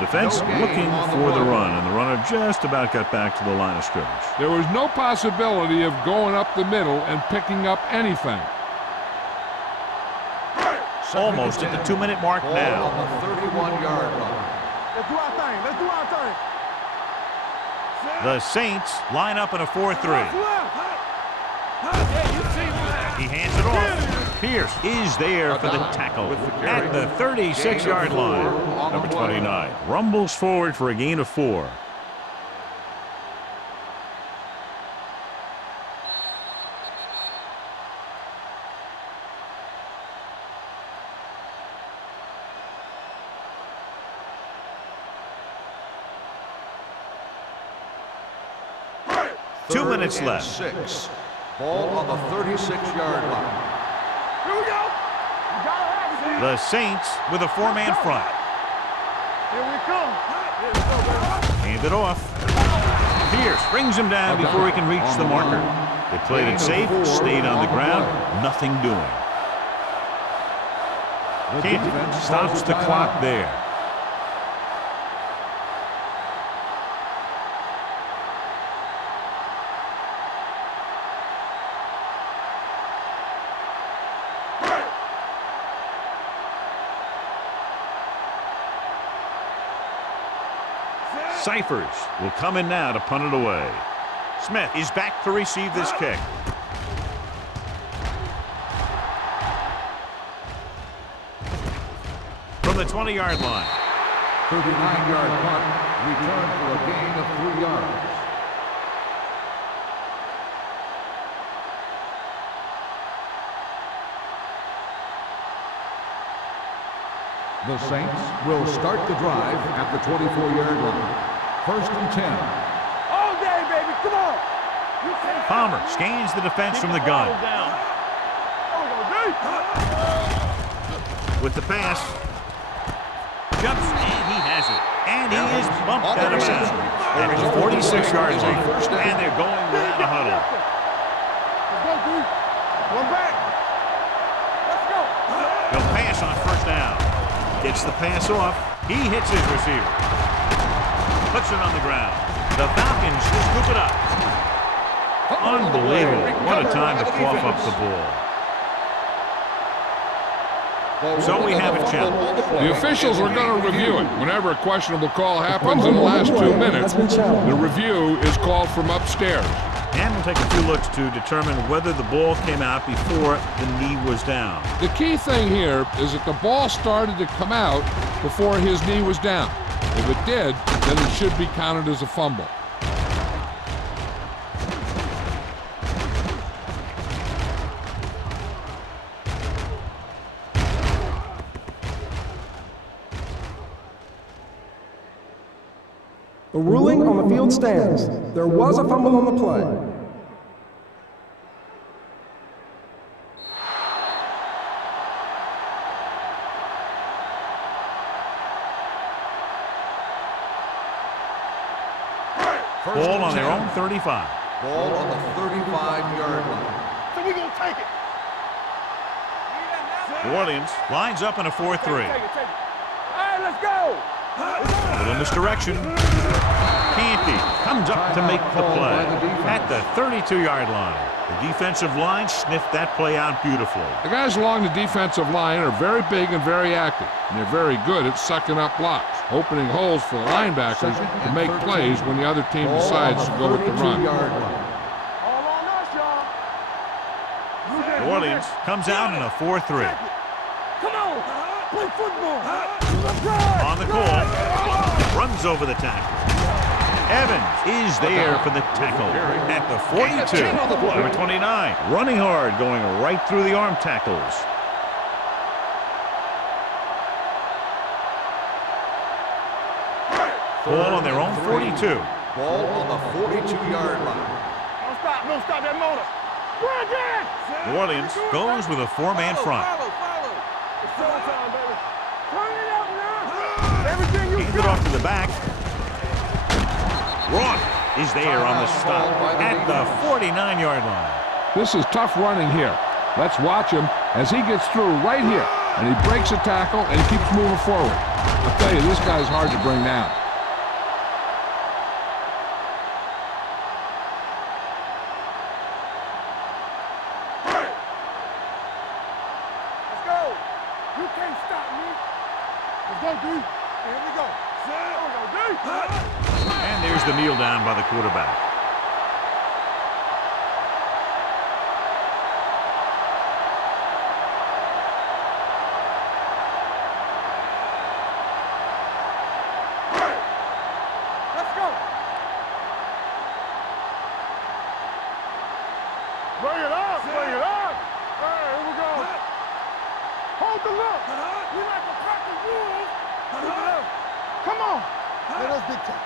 Defense looking for the run, and the runner just about got back to the line of scrimmage. There was no possibility of going up the middle and picking up anything. Almost at the 2-minute mark now. On the 31-yard line. Let's do our thing. Let's do our thing. The Saints line up in a 4-3. He hands it off. Pierce is there for the tackle at the 36-yard line. Number 29 rumbles forward for a gain of 4. Two minutes left. 6. Ball on the 36-yard line. Here we go. You gotta have it, The Saints with a four-man front. Here we come. Here we go, baby. Hand it off. Pierce brings him down before he can reach the marker. They played it safe, stayed on the ground, nothing doing. Canton stops the clock there. Cyphers will come in now to punt it away. Smith is back to receive this kick. From the 20-yard line. 39-yard punt, return for a gain of 3 yards. The Saints will start the drive at the 24-yard line. First and 10. All day, baby. Come on. Palmer scans the defense from the gun. With the pass. Jumps, and he has it. And he is bumped out of bounds. That is 46 yards in. And they're going without a huddle. Let's go, D. One back. Let's go. He'll pass on first down. Gets the pass off. He hits his receiver. Puts it on the ground. The Falcons scoop it up. Unbelievable. What a time to cough up the ball. So we have a challenge. The officials are going to review it. Whenever a questionable call happens in the last 2 minutes, the review is called from upstairs. And we'll take a few looks to determine whether the ball came out before the knee was down. The key thing here is that the ball started to come out before his knee was down. If it did, then it should be counted as a fumble. The ruling on the field stands. There was a fumble on the play. Ball on their own 35. Ball on the 35-yard line. So we're going to take it. New Orleans lines up in a 4-3. Take it, take it. All right, let's go. A little misdirection. Canty comes up to make the play at the 32-yard line. The defensive line sniffed that play out beautifully. The guys along the defensive line are very big and very active, and they're very good at sucking up blocks, opening holes for the linebackers to make plays when the other team decides to go with the run. All on us, y'all. New Orleans comes out in a 4-3. Come on. Play football. On the call, runs over the tackle. Evans is there for the tackle at the 42. Number 29, running hard, going right through the arm tackles. Ball on their own 42. Ball on the 42-yard line. Don't stop that motor. Run, Jack. New Orleans goes with a four-man front. It's showtime, baby. Turn it up now. Everything you Hand it off to the back. Braun is there on the stop at the 49-yard line. This is tough running here. Let's watch him as he gets through right here, and he breaks a tackle and he keeps moving forward. I'll tell you, this guy's hard to bring down. Let's go. You can't stop me. Let's go, D. Here we go. Here we go, D. And there's the kneel down by the quarterback. Let's go. Bring it up, bring it up. All right, here we go. Hold the look. We like to practice rules. Keep it up. Come on. Let us dictate.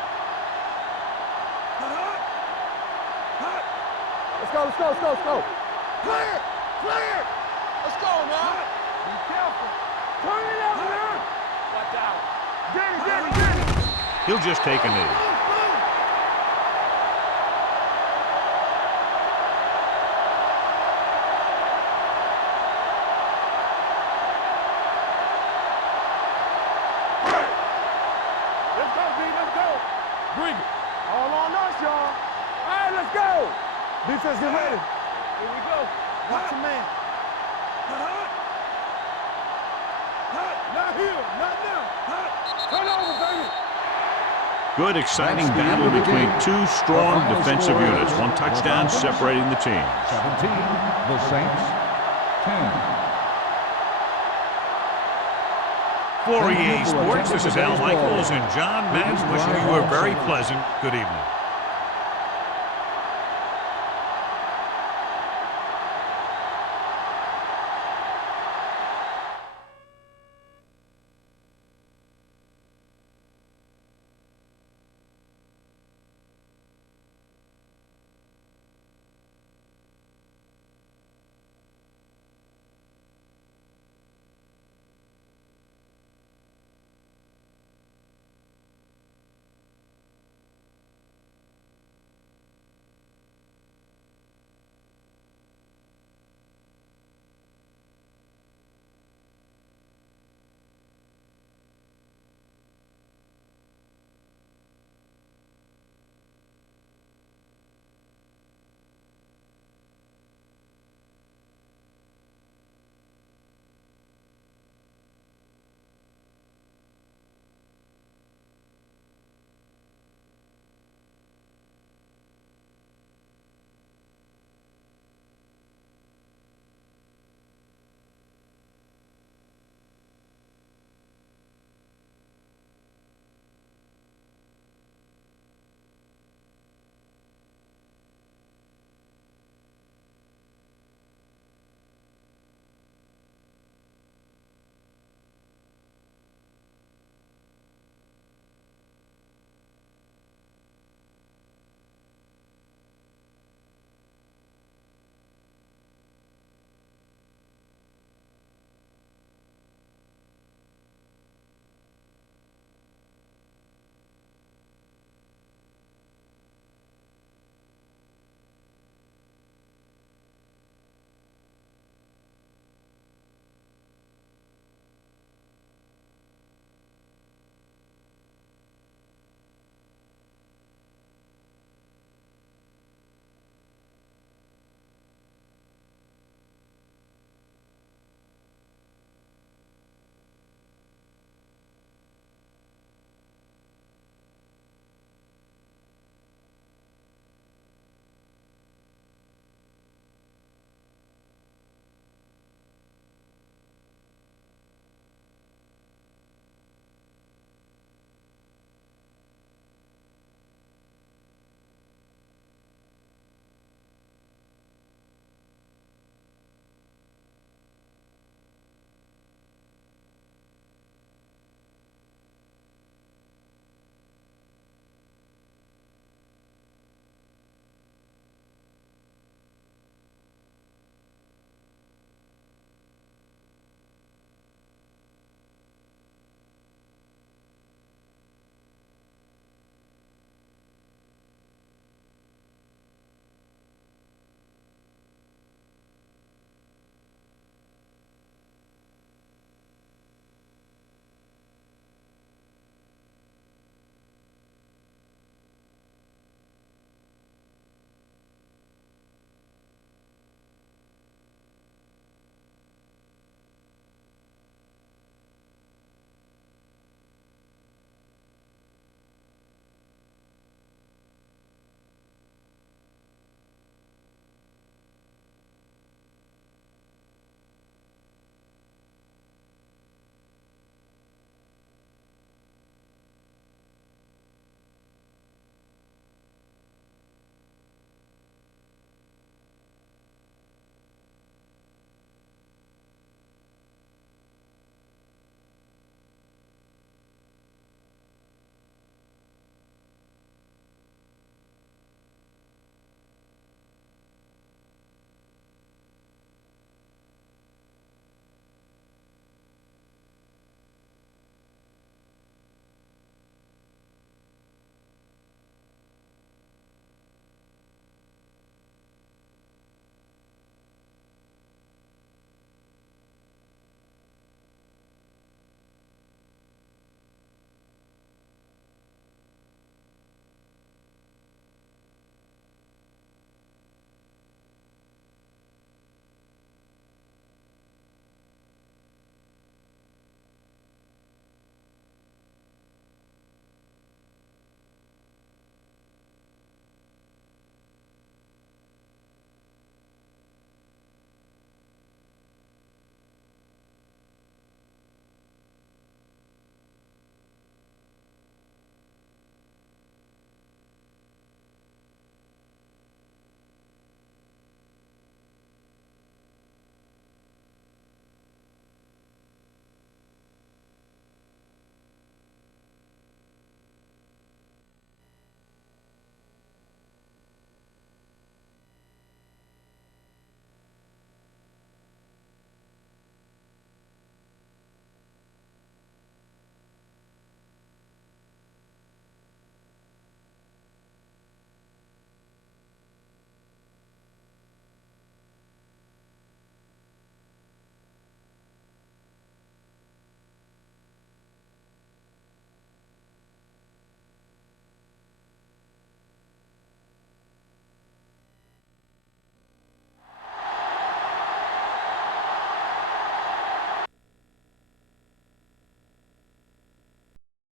Let's go, let's go, let's go. Clear, clear. Let's go now. Be careful. Get it. He'll just take a knee. Let's go, D. Let's go. Bring it. All on us, y'all. All right, let's go. Defense, get ready. Here we go. Watch your man. Not here. Not now. Turn over, baby. Good, exciting That's the battle end of the between game. two strong The final defensive score units. is One touchdown the Falcons, separating the teams. 17, the Saints, 10. For Thank you EA for Sports, attending this is Al today's ball Michaels game. and John Please Madden wishing drive you a home very safely. pleasant good evening.